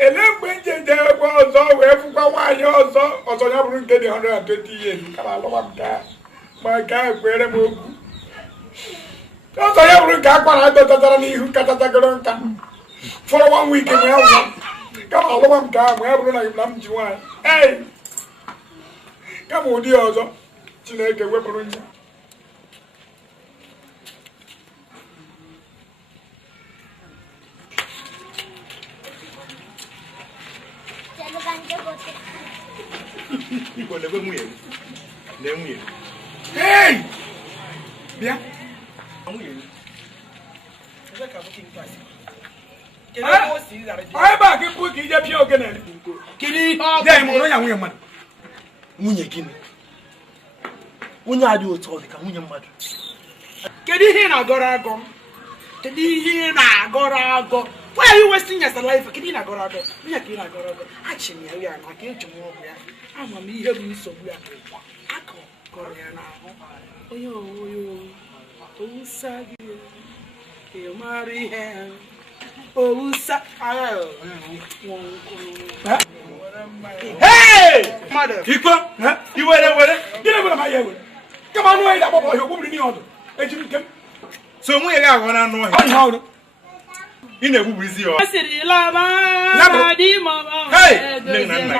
And then when you was always for 1 year or so, or so you bring 120 years. Come on, that. My guy, where am I? Also, you bring Kakwa, who cut a gronka. For 1 week, come on, come, wherever I am, Juan. Hey! Come on, dear, also. Chineke, weapon. Hey! Bien. I back a book in the pure canal. Kitty, then we're young man. Munyakin. When I do it all, the Kamunya mother. Get it here, I got go. Get it here, I got go. Why are you wasting your life? Get in, I got go. Yakin, I got go. Actually, I am not going to move. I'm a mere so we are. I go, Koreana. Oh, you. Oh, Sagi. You marry him. Oh, hey! Mother, you were there. Get over my head. Come on, wait, I'm going to be on. ejiri nke so nwunye gị agọ na anụ ọhịa ihe ọrụ ị na-egbugbu isi ya nne na nna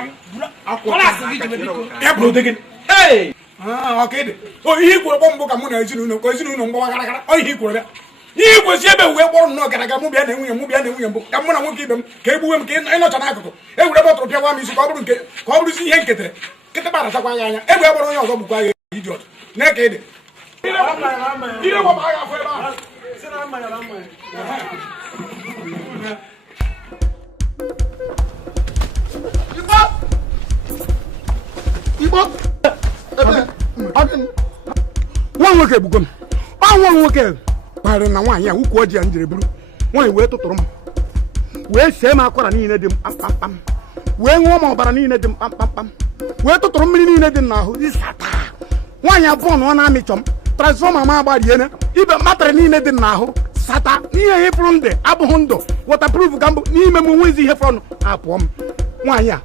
ya bụrụ ụdị gị ọka ịdị ihe ikwuru kpọ mbụ ka mụ na ezinụlọ ka ezinụlọ mgbawa gara gara ọ ihe ikwuru ya ihe ikwesị ebe uwe kpọrọ nnọọ gara aga mụ bịa na nwunye mbụ ka mụ na nwoke ibe m ka egbuwe m ka ịnọcha n'akụkụ egwure bọtụrụ pịawa m isi ka ọ bụrụzi ihe nkịtịrị kịtịkpa arachakwa anya anya egbe gbọrọ onye ọzọ bụkwa ya idiọt na ka ịdị nwa nwoke egbugo m nwa nwoke kparịrị na nwaanyị a ukwu ọjị ya njiri buru nwaanyị wee tụtụrụ m wee see m akwara niile dị m kpamkpam wee ṅụọ m ọbara niile dị m kpamkpam wee tụtụrụ mmiri niile dị m n'ahụ ịsata nwaanyị abụọ na ọ na-amịchọ m transfọma m agbariene ibe mbatrị niile dị m n'ahụ sata n'ihe ihe fụrụ ndụ abụghị ndụ wọtapruf ka mbụ n'ime m nwezi ihe fọrọ apụọ m nwaanyị a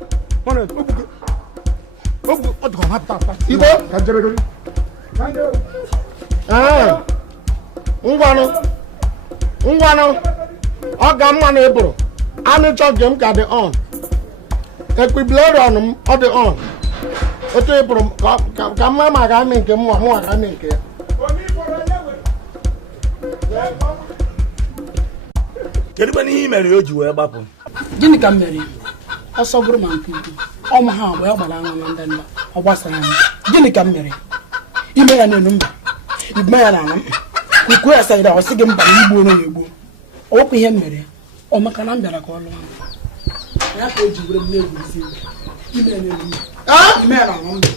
ngwanụ ọ ga mma na ịbụrụ anụ chọgị m ka dị on ekpiblerion m ọ dị on otu ịbụrụ ka mma ma ga-amị nke mụnwa mụnwa ga-amị nke ya kedu ebe n'ihe mere o ji wee gbapụ gịnị ka m mere ọsọ bụrụ ma nke udo ọmụ ha wee gbara anya na ndanda ọ gbasara anya gịnị ka m mere ime ya n'elu mba ime ya n'ala mkpa ukwu ya sayịda ọ sị gị mba na igbu onye ya egbuo ọwụkwa ihe m mere ọ maka na m bịara ka ọ lụọ ya ka o ji were m na-egwurizi ime ya n'elu mba ime ya n'ala mba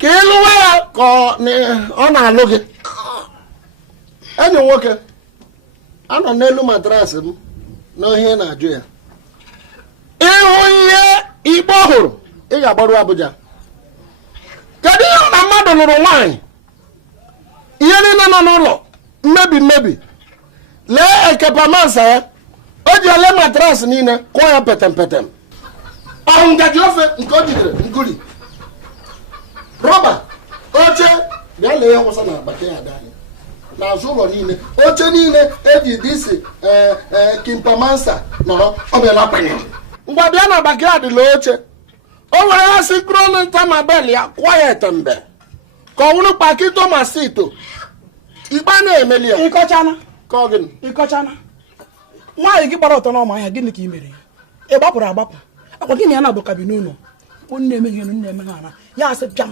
ka ị lụwa ya ka ọ na-alụ gị enyi nwoke anọ n'elu matrasị m na ihe na-ajụ ya ịhụ ihe Igbo hụrụ ị ga-agbaru Abuja kedu ihe na mmadụ lụrụ nwaanyị ihe niile nọ n'ụlọ mmebi lee ekepamansa ya o ji ele matrasị niile kụọ ya petem ọhụ ngaji ofe nke o jidere nguri rọba oche bịa lee ya nwụsa na agbata ya adanyị n'azụ ụlọ niile oche niile eji disi kimpamansa nọrọ ọ bịala kwanyere ngwa bịa na backyard la oche o were ya sikronta ma bel ya kwụọ ya etembe ka ọ wụrụ kpakito ma sito igbe na-emeli ya ịkọchana nwaanyị gị gbara ọtọ n'ọma ahịa gịnị ka ị mere ị gbapụrụ agbapụ akwa gịnị ya na-agbakabi n'ụlọ nne emeghị nne emeghe ara ya asị pịam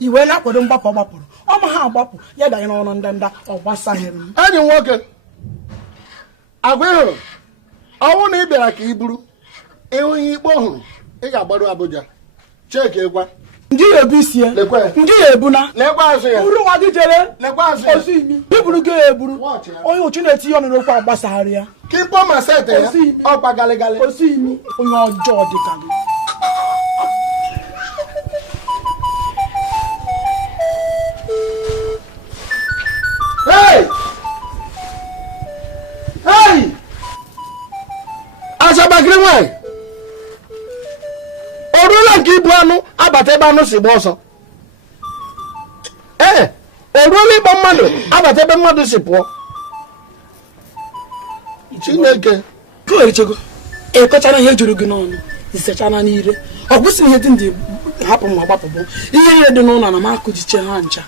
i wee na-akwado mgbapụ ọ gbapụrụ ọma ha agbapụ ya danye n'ọnụ ndanda ọ gbasaghị m enyi nwoke agwa ịhụrụ ọnwụ na ị bịara ka i buru ịhụ ihe ikpe ọhụrụ ị ga-agbaru Abuja cheki ịgwa ndị ya ebu isi ya ndị ya ebuna lekwa azụ ya uru nwa gị jere lekwa azụ ya ozu imi iburu gị eburu onye uchu na-etinye ọnụ n'okwu agbasagharị ya kipo ma sete ya ọkpa galigali ozu imi onye ọjọọ dị ka gị asabakiri nwanyị o ruola nke ibu anụ abata ebe anụ si gba ọsọ o ruola ịgba mmadụ abata ebe mmadụ si pụọ Chineke kụgherichego ịkọchara ihe juru gị n'ọnụ isechana n'ire ọ kwụsịrị ihe dị ndị hapụ ma gbapụbụ ihe ihe dị n'ụlọ na m akụjiche ha ncha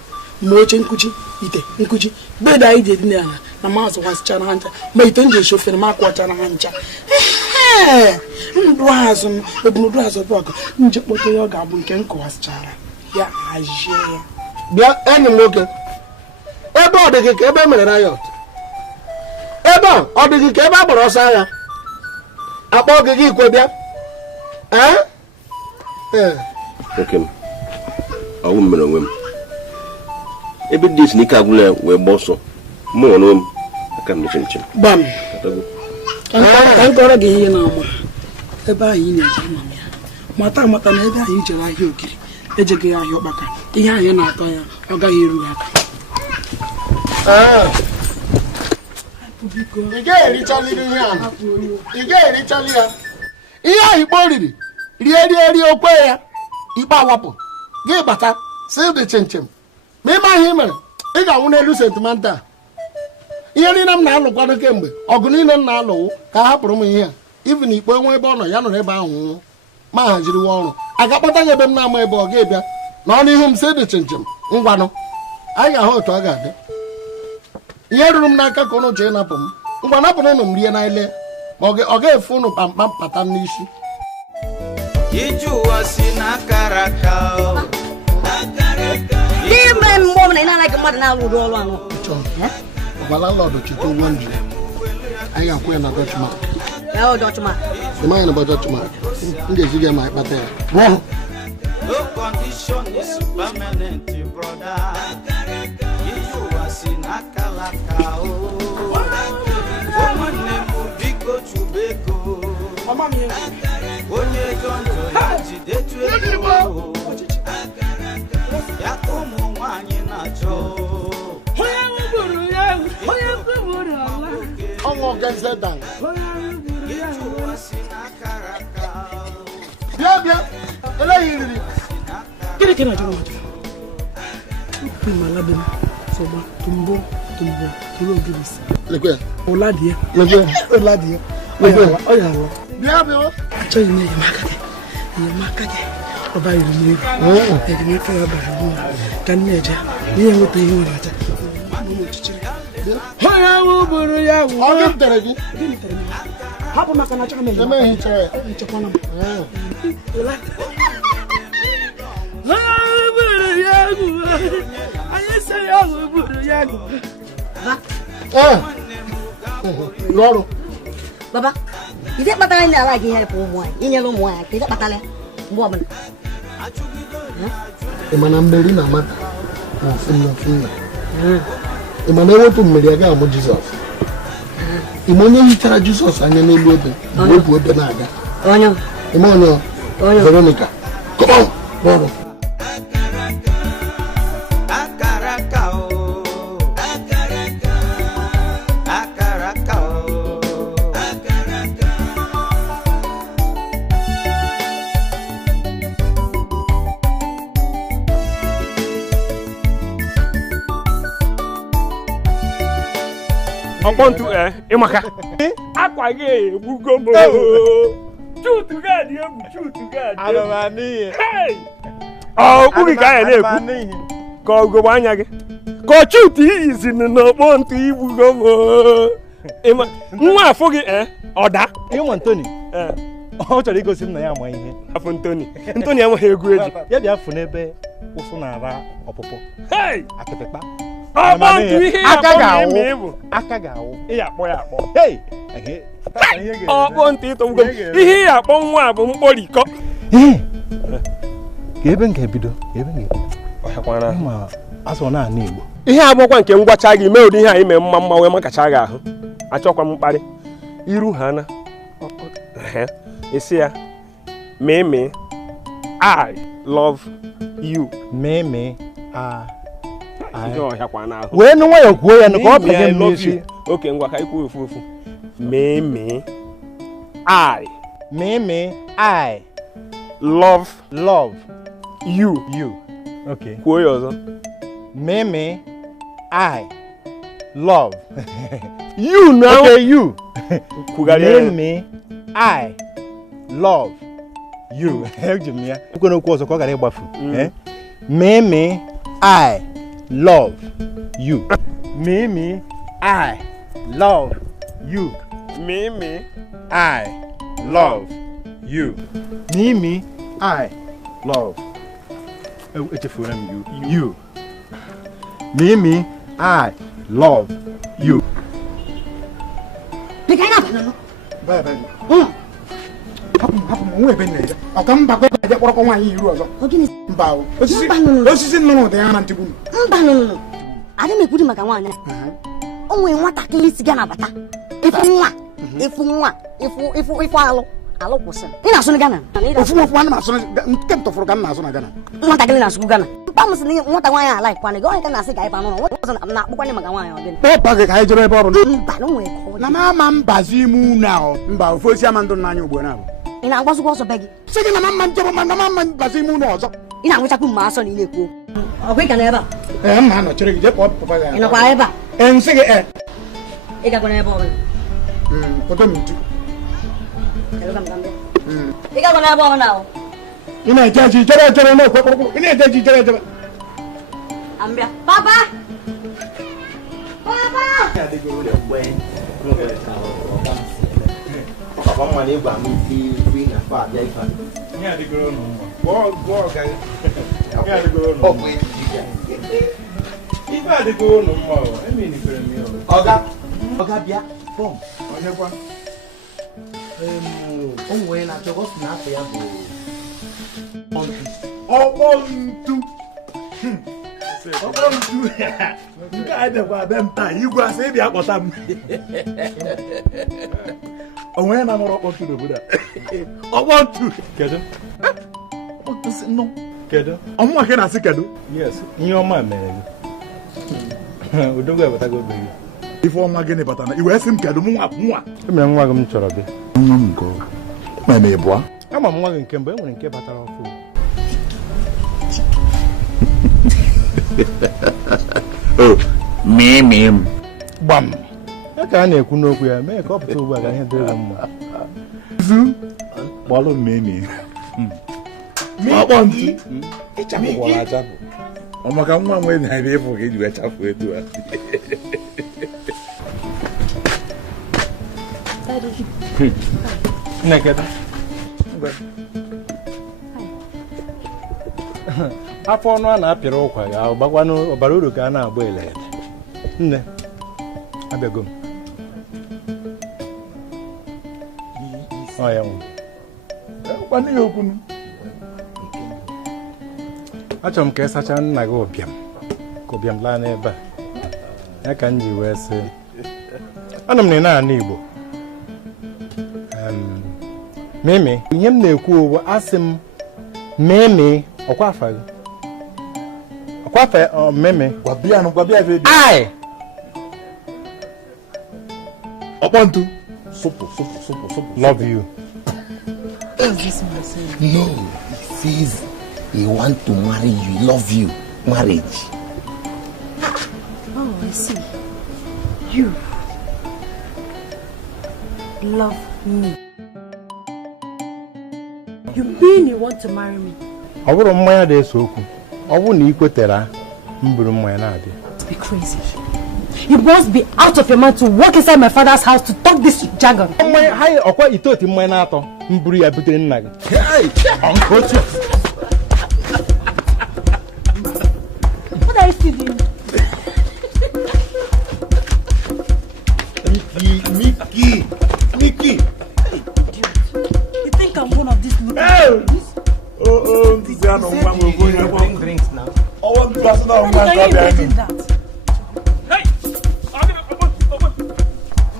ma oche nkuji ite nkuji bed anyị ji edina ala na m azụkwasịchara ha ncha ma ite m ji esi ofere m akwọchara ha ncha ndụ azụ m ebumnobi azụ bụ ọgụ nje kpọta ya ọ ga-abụ nke m kụwasịchara ya hazie ya bịa enyi m nwoke ebe ọ dị gị ka ebe mere riot ebe ọ dị gị ka ebe a gbara ọsọ agha akpọ gị gị ikwe bịa oke m ọwụ m mere onwe m ebe dị isi n'ike agwụla wee gba ọsọ mụ onwe m aka m neche nche gbam ka m kọrọ gị ihe na-ama ebe ahụ ị na-eje mama ya mata amata na ebe ahụ i jere ahịa okiri ejeghị ahịa ọkpaka ihe ahụ na-atọ ya ọ gaghị eru aka ị ga-erichaliri ihe ahụ ị ga-erichaliri ya ihe ahụ ikpe oriri rie okwe ya ikpe awapụ gị bata si dị chinchin ma ịma ihe ị mere ị ga-anwụ n'elu sentimental ihe niile m na-alụkwado kemgbe ọgụ niile m na-alụwụ ka a hapụrụ m ihe a even ikpe nwe ebe ọ nọ ya nọrọ ebe ahụ nwụọ ma haziriwa ọrụ aga kpata ya ebe m na-ama ebe ọ ga-ebịa na ọ n'ihu m si dị chinchin ngwanụ anyị ga-ahụ otu ọ ga-adị ihe ruru m n'aka ka ụnụ jee napụ m ngwa napụrụ ụnụ m rie na ile ma ọ ga-efu ụnụ kpamkpam pata n'isi n'ime mgbe ọbụla ị na-anaghị mmadụ na-alụ ụdị ọrụ anụ gwala lọdụ chite ụgwọ nju anyị ga-akwụ ya na dọchma ịmaghị na bụ dọchma m ga-eziga ya ma anyị kpata ya No condition is permanent, brother. You are sin akalaka. Omane mubiko chubeko. Onye jonjo yaji detu ego. Yakomo wanyi nacho. Ọnwụ gẹ̀ẹ́sẹ̀ dàn. Bịa eléyìí riri. Gịnị ka ị na-ajụ n'ọjụ? Ukwu mala bụ sọgba tumbo tụrụ ogirisi. Lekwe. Ụladịe. Lekwe. Ụladịe. Ọ ya alọ. Bịa. Achọghị m enyemaka gị. Ọba yiri m ego. Enyemaka ya bara m ka m na-eje ihe nweta ihe nwere aja. Onye ahụ bụrụ ya wụ. Ọ gị tere gị? Hapụ maka na achọghị m enyemaka. Emeghị hichara ya. Echekwana m. Lọrụ. Baba, ide kpatara ndị ala gị help ụmụ anyị inyere ụmụ anyị ka ide kpatara ya mgbe ọbụla Ị ma na mmeri na amata na finna ị ma na ewepụ mmeri aga amụ Jizọs ị ma onye hichara Jizọs anya n'elu obe wepụ obe na-aga ị ma onye Veronica come on bọọlụ ọkpọntu ịmaka akwa gị egbugo m chutu gaadị egbu chutu gaadị okpu gị ka anyị na-ekwu ka ọgụgụ anya gị ka ọ chutu iyizi n'ọkpọntu igbugo m nwa afọ gị ọda ịnwa Ntoni ọ chọrọ igosi m na ya ama ihe afọ Ntoni enweghị egwu eji ya bịa afụ n'ebe ụsụ na-ara ọpụpụ akịpịkpa ọkpọntu ihe aka ga-awụ ihe akpọ ya akpọ ọkpọntu ịtọgbugo m ihe ya akpọ nwa bụ mkpọrikọ ka ebe m ga-ebido asọ naanị Igbo ihe agbakwa nke ngwacha gị mee ụdị ihe anyị mee mma wee makacha gị ahụ achọkwa m mkparị iru ha na esi ya meme I love you meme wee nụ nwayọ kwuo ya na ka ọ banye m n'isi oke ngwa ka ikwu ofu meme I love you okay kwuo ya ọzọ meme I love you now okay you meme I love you ejim ya okwu n'okwu ọzọ ka ọ gara ịgbafu meme I love you meme I love you meme I love you meme I love echefuru m you meme I love you nwa ebe nne ya ọ ka mba gwa aja kpọrọkọ nwaanyị iru ọzọ mba osisi nnụnụ dị ya na ntigbu mba nụnụ adị m ekwuri maka nwaanyị o nwere nwatakịrị si ga nabata ịfụ alụ kwụsịrị ị na-asụ Gana ofu ana m asụ nke m tọfụrụ ka m na-asụ na Gana nwatakịrị na-asụ Gana mkpa m sị na nwata nwaanyị ala ikwana gị onye ka na-asị ka anyị panụ nwata ọzọ na-akpụkwanye maka nwaanyị ọgịnị kpọpa gị ka anyị jere ebe ọ bụ mba na nwere na mama mbazi ime unu ahụ mba ofu osi ama ndụ n'anya ugbo na abụ ị na-agbazụkwa ọsọ be gị sị gị na mama njọrọ ma na mama mbazi ime unu ọzọ ị na-anwụchakwu mma asọ na ị na-ekwu Ọkwa ịka n'ebe a? Ee, mma nọ chere gị jee kpọọ papa ya. Ị nọkwa ebe a? Ee, nsị gị ee. Ị gakwa n'ebe ọbụla? Kpọtọ m ntu. Ị gakwa n'ebe ọbụla ahụ? Ị na-eje eji jere na-ekwe kpụrụkpụrụ. Ị na-eje eji jere. Ambịa. Papa! Papa! Papa mwana ịgwa m ife na fa abịa ife. Ihe adịgoro n'ụwa. Gụọ ọga ya. Ihe adịgoro n'ụwa. Ife adịgoro n'ụwa ọ. Emenifere m ya ọ. Ọga bịa. Bọm. Onye kwa? O nwere na achọ gosi na afọ ya bụ Ọkpọntu. Ọkpọntu. Nke a dịkwa be m taa igwe asị ịbịa kpọta m. O nwere na mụrụ ọkpọntu n'obodo a. Ọkpọntu. Kedu? Ọkpọntu si nọ. Kedu? Ọmụnwa ka ị na-asị kedu? Yes, ihe ọma mere gị. Odogwu ebatago be gị. Ife ọma gịnị batana? I wee sị m kedu mụ nwa? Emere nwa gị m chọrọ bịa. Nwa m nke ọ. Ma eme ịbụa? Ama m nwa gị nke mbụ, enwere nke batara ọfụ. Mee m. Gbam. Ya ka a na-ekwu n'okwu ya, mee ka ọ pụta ugbu a ka ihe dịrị mma. Zu. Gbalụ mmemi. Ọkpọntu. Ịchapụkwara achapụ. Ọ maka nwa nwee na-ebe ịfụ ka eji wee chapụ etu a. Nekeda. Afọ ọnụ a na-apịrị ụkwa ya ọbara uru ka a na-agba ele. Nne, abịago m. Ọ ya nwe. Kwanụ ya okwu. Achọrọ m ka ị sachaa nna gị ụbịam ka ụbịam laa n'ebe a. Ya ka m ji wee sị anọ m n'ala Igbo. Mimi, ihe m na-ekwu ụwa asị m Mimi, ọkwa afa gị? Ọkwa afa Mimi? Gwabịa ebe dị. Ai! Ọkpọntu. Supu. Love you. What's this man saying? No, he says he want to marry you, love you, marriage. Oh, I see. You love me. You mean you want to marry me? Ọ bụrụ mmanya na-eso okwu. Ọ bụrụ na ị kwetere m bụrụ mmanya na-abịa. Be crazy. You must be out of your mind to walk inside my father's house to talk this jargon. Mmanya ha ọkwa itoti mmanya na-atọ m buru ya butere nna gị. Uncle. What are you still doing? Mickey. You think I'm one of these little This is no Bring drinks now. I want to pass now. Can you imagine that?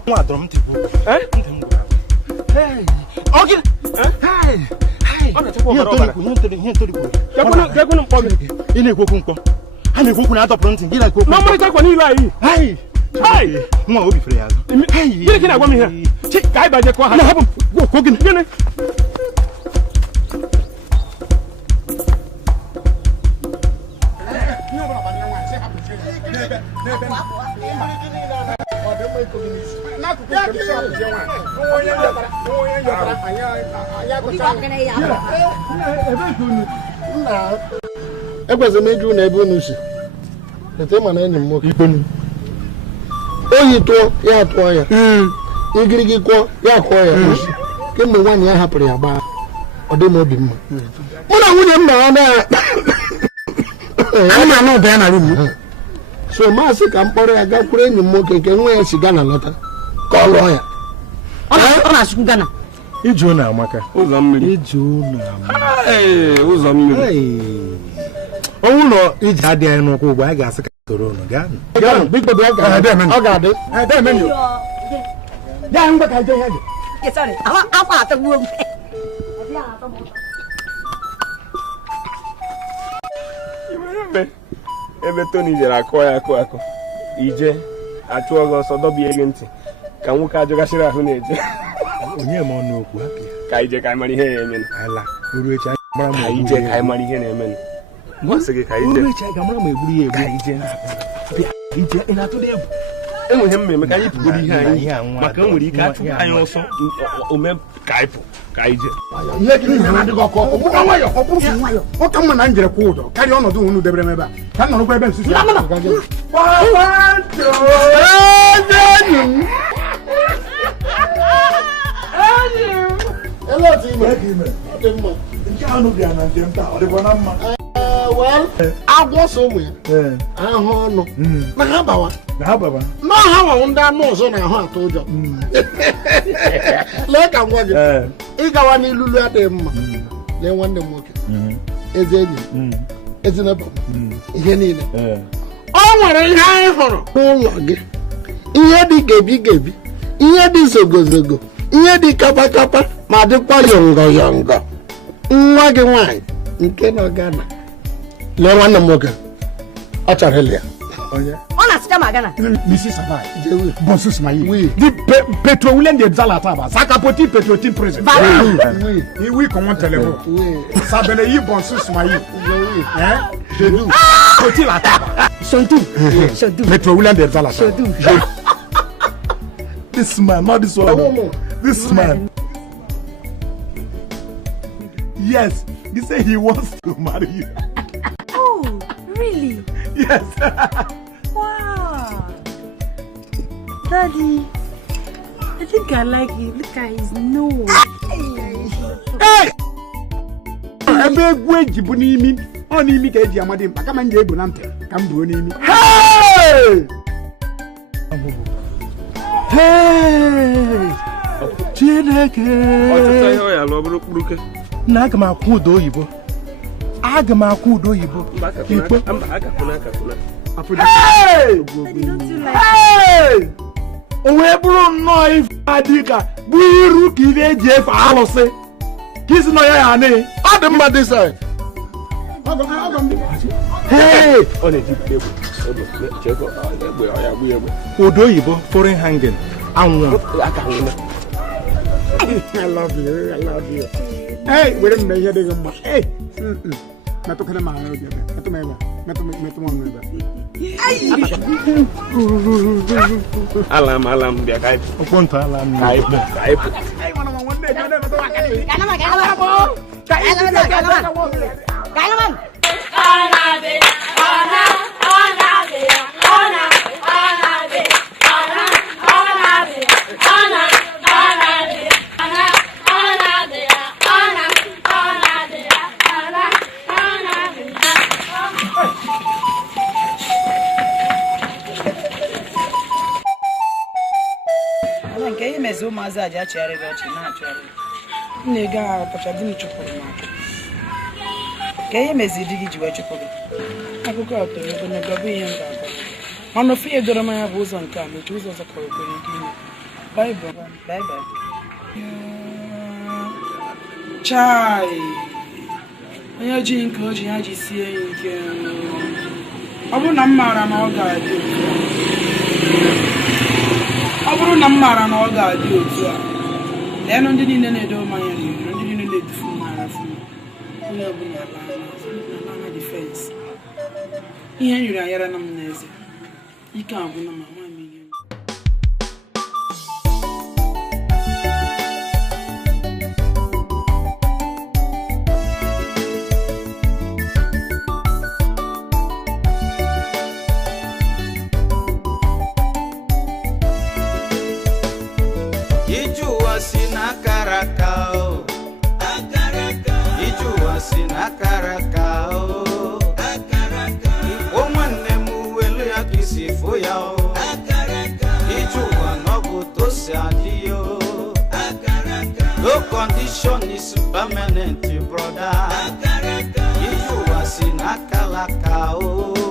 Nwa drum tipo. Hey. Okay. Hey. Ọ na-achọkwa ọbara ọbara. Ihe ntori kwuru. Gekwenụ mkpọ gị. Ị na-ekwu okwu mkpọ. Ha na-ekwu okwu na-adọpụrụ ntị gị na-ekwu okwu. Na mmarịta akwa niile anyị. Hey. Hey. Nwa obi fere ya azụ. Gịnị ka ị na-agwa m ihe? Chi ka anyị bajekwa ha. Na hapụ okwu gịnị? Gịnị? Ekwesịrị m ịjụ na ebe unu si ete ma na enyi m nwoke oyi tụọ ya tụọ ya igirigi kwụọ ya kụọ ya kemgbe nwaanyị ya hapụrụ ya gbaa ọ dị m obi mma mụ na nwunye m nọrọ na ya na-anụ ụda ya na rum so maasị ka m kpọrọ ya gakwuru enyi m nwoke nke nwa ya si Ghana lọta ka ọ lụọ ya Ọ na-asụkwu Ghana. Iju na amaka. Ụzọ mmiri. Iju na amaka. Ụzọ mmiri. Ọnwụ ụlọ iji adịghị anyị n'ụkwụ ugbu anyị ga-asị ka toro unu gaa. biko bịa ọ ga-adị Gaa ngwa ka je ihe gị. Sorry, akwa atagbuo m. Ebe Tony jere akọ ya akọ ije achụọ gị ọsọ dọbie gị ntị ka nwoke ajụgachiri ahụ na-eje onye ma ọnụ okwu ka ije ka anyị mara ihe ya eme ala oru echi anyị mara ka ije ka anyị mara ihe na-eme Once again, I check a mamma, we ije ina to dey enwe hem me ka yi pugori ihe maka nwere ike atu anyị ọsọ ome kaipu ka ije ihe gị na adịghị ọkụ ọkpụkọ nwayọ ọkpụkọ nwayọ ọ ka mma na njere kwa ụdọ karịa ọnọdụ unu debere m ebe a ka m nọrọkwa ebe nsisi agwọ so ụmụ ya ahụ ọnụ na ha bawa na ha nwanwụ ndị anụ ọzọ na ahụ atụ ụjọ lee ka ngwa gị ịgawa n'ilulu adịghị mma lee nwanne m nwoke eze enyi ezineba ihe niile o nwere ihe anyị hụrụ n'ụlọ gị ihe dị gebi ihe dị zogozogo ihe dị kapakapa ma dịkwa yọngọ nwa gị nwaanyị nke nọ Ghana lee nwanne m nwoke ọ chọrọ ịlụ ya ọ na-asịcha ma Ghana Mrs. Abai Bonsus Mayi di Petro William de Zalataba Sakapoti Petro Team President oui comment téléphone ça bene yi Bonsus Mayi Jedu Poti la taba Sontu Petro William de Zalataba this man not this one this man yes he said he wants to marry you. Oh, really? Yes. Wow. Daddy, I think I like you. Look at his nose. Hey! Ebe egwu ejibu n'imi, ọ n'imi ka eji amadi mkpa kama nje ebu na ntị ka m buo n'imi. Hey! Hey! Chineke! Ọtụtụ ihe ọ ya lọ bụrụ kpuruke. Na aga m akwụ ụdọ oyibo. Aga m akwụ ụdọ oyibo. Ikpo. Hey! Hey! O wee bụrụ nnọọ ife adị ka bụ iru ka ife eji efe alụsị. Ka isi nọ ya anị. Ọ dị mma dị sị. Hey! Ọ na-eji egbe. Chekwa egbe ọ ya gbu egbe. Ụdọ oyibo foreign hanging. Anwụ. Aka nwụna. I love you. Hey, were m ihe dị mma. Hey. Meto kana ma na obi ebe. Meto ma ebe. Meto mo ebe. Alam bịa ka Okwonto alam. Ka ipu. Ay, wana mo wonde jode meto wa kai. Kanaman. Mazi aja chere gachi na chere nne ga apacha dị chụpụrụ na achụ ka ihe mezidi gị ji wee chụpụ gị akụkọ atọrọ ogologo bụ ihe mba akọ ọnụ fi edoro m ya bụ ụzọ nke a n'otu ụzọ ọzọ kọrọ kwere ike ime Baịbụl chai onye ji nke o ji ya ji sie ya ike ọ bụrụ na m maara na ọ ga-adị otu a leenụ ndị niile na-edo mmanya n'iro ndị niile na-edufu mmanya afụma onye ọbụla ala difensi ihe nyere anyara na m n'eze ike agwụna ma nwa m ihe No condition is permanent, brother. You are in Akalaka.